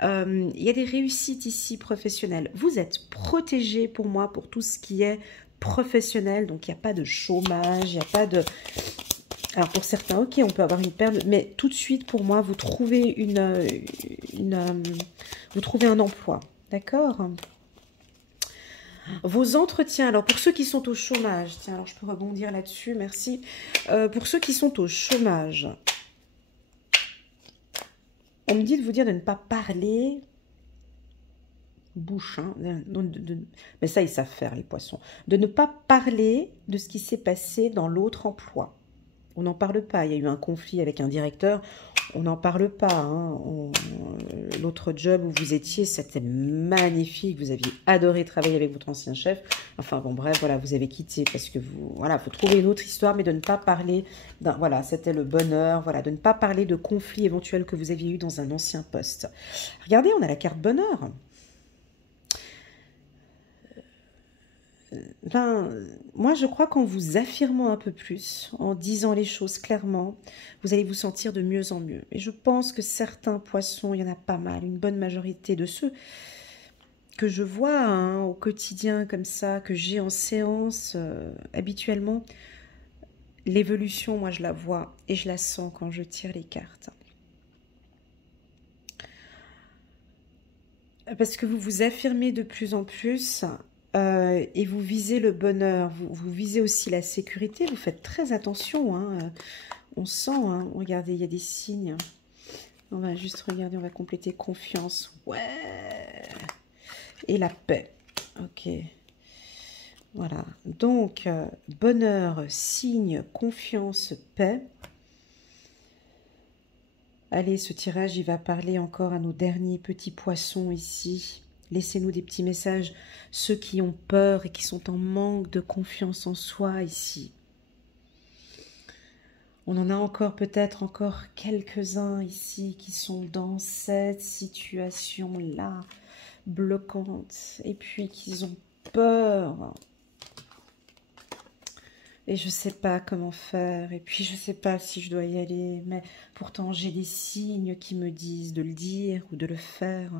Il y a des réussites ici professionnelles. Vous êtes protégés pour moi, pour tout ce qui est professionnel, donc il n'y a pas de chômage, il n'y a pas de... Alors pour certains, ok, on peut avoir une perte, mais tout de suite pour moi, vous trouvez vous trouvez un emploi, d'accord? Vos entretiens, alors pour ceux qui sont au chômage, tiens, alors je peux rebondir là-dessus, merci. Pour ceux qui sont au chômage, on me dit de vous dire de ne pas parler bouche, hein, mais ça ils savent faire les poissons, de ne pas parler de ce qui s'est passé dans l'autre emploi. On n'en parle pas. Il y a eu un conflit avec un directeur. On n'en parle pas. Hein. L'autre job où vous étiez, c'était magnifique. Vous aviez adoré travailler avec votre ancien chef. Enfin bon, bref, voilà, vous avez quitté parce que vous, voilà, faut trouver une autre histoire, mais de ne pas parler voilà, c'était le bonheur. Voilà, de ne pas parler de conflits éventuels que vous aviez eu dans un ancien poste. Regardez, on a la carte bonheur. Ben, moi, je crois qu'en vous affirmant un peu plus, en disant les choses clairement, vous allez vous sentir de mieux en mieux. Et je pense que certains poissons, il y en a pas mal, une bonne majorité de ceux que je vois hein, au quotidien comme ça, que j'ai en séance habituellement, l'évolution, moi, je la vois et je la sens quand je tire les cartes. Parce que vous vous affirmez de plus en plus... et vous visez le bonheur, vous visez aussi la sécurité, vous faites très attention, hein, on sent, hein, regardez, il y a des signes. On va juste regarder, on va compléter confiance, ouais, et la paix, ok, voilà, donc bonheur, signe, confiance, paix. Allez, ce tirage, il va parler encore à nos derniers petits poissons ici. Laissez-nous des petits messages, ceux qui ont peur et qui sont en manque de confiance en soi ici. On en a encore peut-être encore quelques-uns ici qui sont dans cette situation-là, bloquante, et puis qui ont peur. Et je ne sais pas comment faire, et puis je ne sais pas si je dois y aller, mais pourtant j'ai des signes qui me disent de le dire ou de le faire.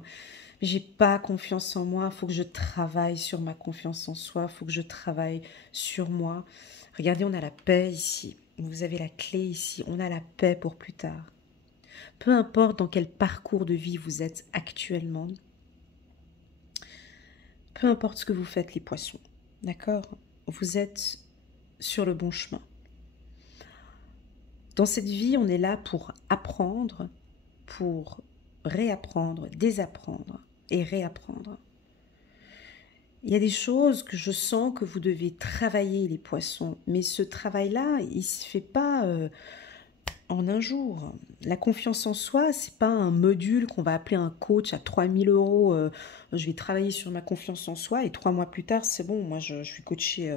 J'ai pas confiance en moi, il faut que je travaille sur ma confiance en soi, il faut que je travaille sur moi. Regardez, on a la paix ici, vous avez la clé ici, on a la paix pour plus tard. Peu importe dans quel parcours de vie vous êtes actuellement, peu importe ce que vous faites les poissons, d'accord? Vous êtes sur le bon chemin. Dans cette vie, on est là pour apprendre, pour réapprendre, désapprendre et réapprendre. Il y a des choses que je sens que vous devez travailler, les poissons, mais ce travail-là, il ne se fait pas en un jour. La confiance en soi, ce n'est pas un module qu'on va appeler un coach à 3000 €. Je vais travailler sur ma confiance en soi et 3 mois plus tard, c'est bon, moi je suis coachée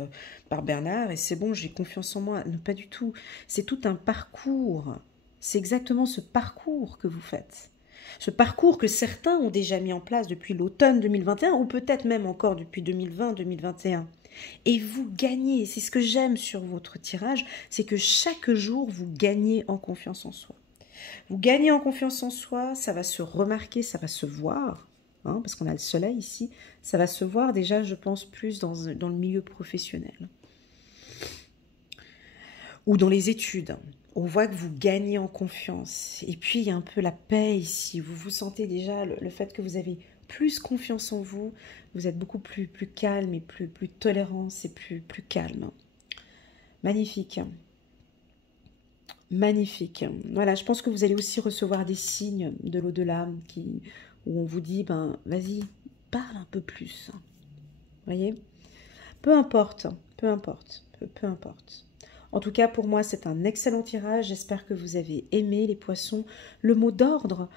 par Bernard et c'est bon, j'ai confiance en moi. Non, pas du tout. C'est tout un parcours. C'est exactement ce parcours que vous faites. Ce parcours que certains ont déjà mis en place depuis l'automne 2021 ou peut-être même encore depuis 2020-2021. Et vous gagnez, c'est ce que j'aime sur votre tirage, c'est que chaque jour vous gagnez en confiance en soi. Vous gagnez en confiance en soi, ça va se remarquer, ça va se voir, hein, parce qu'on a le soleil ici, ça va se voir déjà, je pense, plus dans le milieu professionnel. Ou dans les études. On voit que vous gagnez en confiance. Et puis, il y a un peu la paix ici. Vous vous sentez déjà le fait que vous avez plus confiance en vous. Vous êtes beaucoup plus calme et plus tolérant. C'est plus calme. Magnifique. Magnifique. Voilà, je pense que vous allez aussi recevoir des signes de l'au-delà où on vous dit, ben, vas-y, parle un peu plus. Vous voyez ? Peu importe, peu importe, peu importe. En tout cas, pour moi, c'est un excellent tirage. J'espère que vous avez aimé les poissons. Le mot d'ordre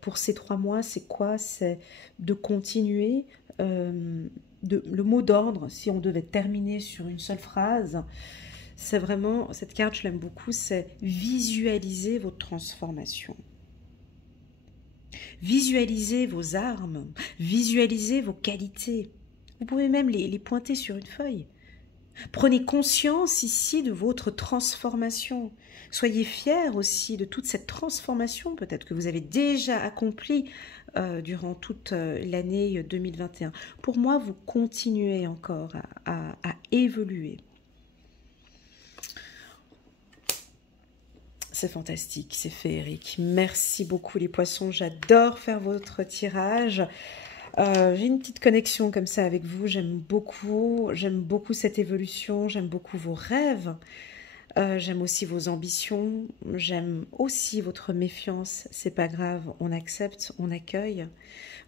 pour ces 3 mois, c'est quoi? C'est de continuer. Le mot d'ordre, si on devait terminer sur une seule phrase, c'est vraiment, cette carte, je l'aime beaucoup, c'est visualiser votre transformation. Visualisez vos armes, visualisez vos qualités. Vous pouvez même les pointer sur une feuille. Prenez conscience ici de votre transformation. Soyez fiers aussi de toute cette transformation peut-être que vous avez déjà accomplie durant toute l'année 2021. Pour moi, vous continuez encore à évoluer. C'est fantastique, c'est féerique. Merci beaucoup les poissons, j'adore faire votre tirage. J'ai une petite connexion comme ça avec vous, j'aime beaucoup cette évolution, j'aime beaucoup vos rêves, j'aime aussi vos ambitions, j'aime aussi votre méfiance, c'est pas grave, on accepte, on accueille.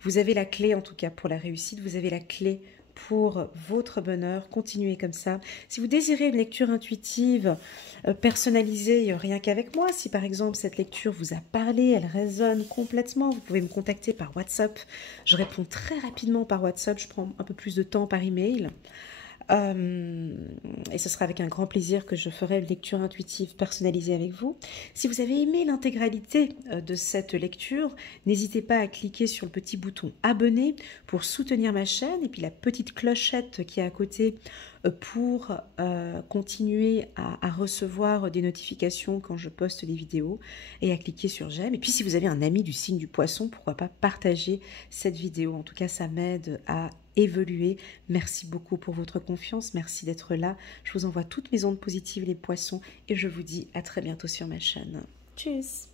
Vous avez la clé en tout cas pour la réussite, vous avez la clé pour votre bonheur, continuez comme ça. Si vous désirez une lecture intuitive, personnalisée, rien qu'avec moi, si par exemple cette lecture vous a parlé, elle résonne complètement, vous pouvez me contacter par WhatsApp. Je réponds très rapidement par WhatsApp, je prends un peu plus de temps par email. Et ce sera avec un grand plaisir que je ferai une lecture intuitive personnalisée avec vous. Si vous avez aimé l'intégralité de cette lecture, n'hésitez pas à cliquer sur le petit bouton abonner pour soutenir ma chaîne et puis la petite clochette qui est à côté pour continuer à recevoir des notifications quand je poste des vidéos et à cliquer sur j'aime. Et puis si vous avez un ami du signe du poisson, pourquoi pas partager cette vidéo. En tout cas, ça m'aide à évoluer. Merci beaucoup pour votre confiance, merci d'être là. Je vous envoie toutes mes ondes positives les poissons et je vous dis à très bientôt sur ma chaîne. Tchuss!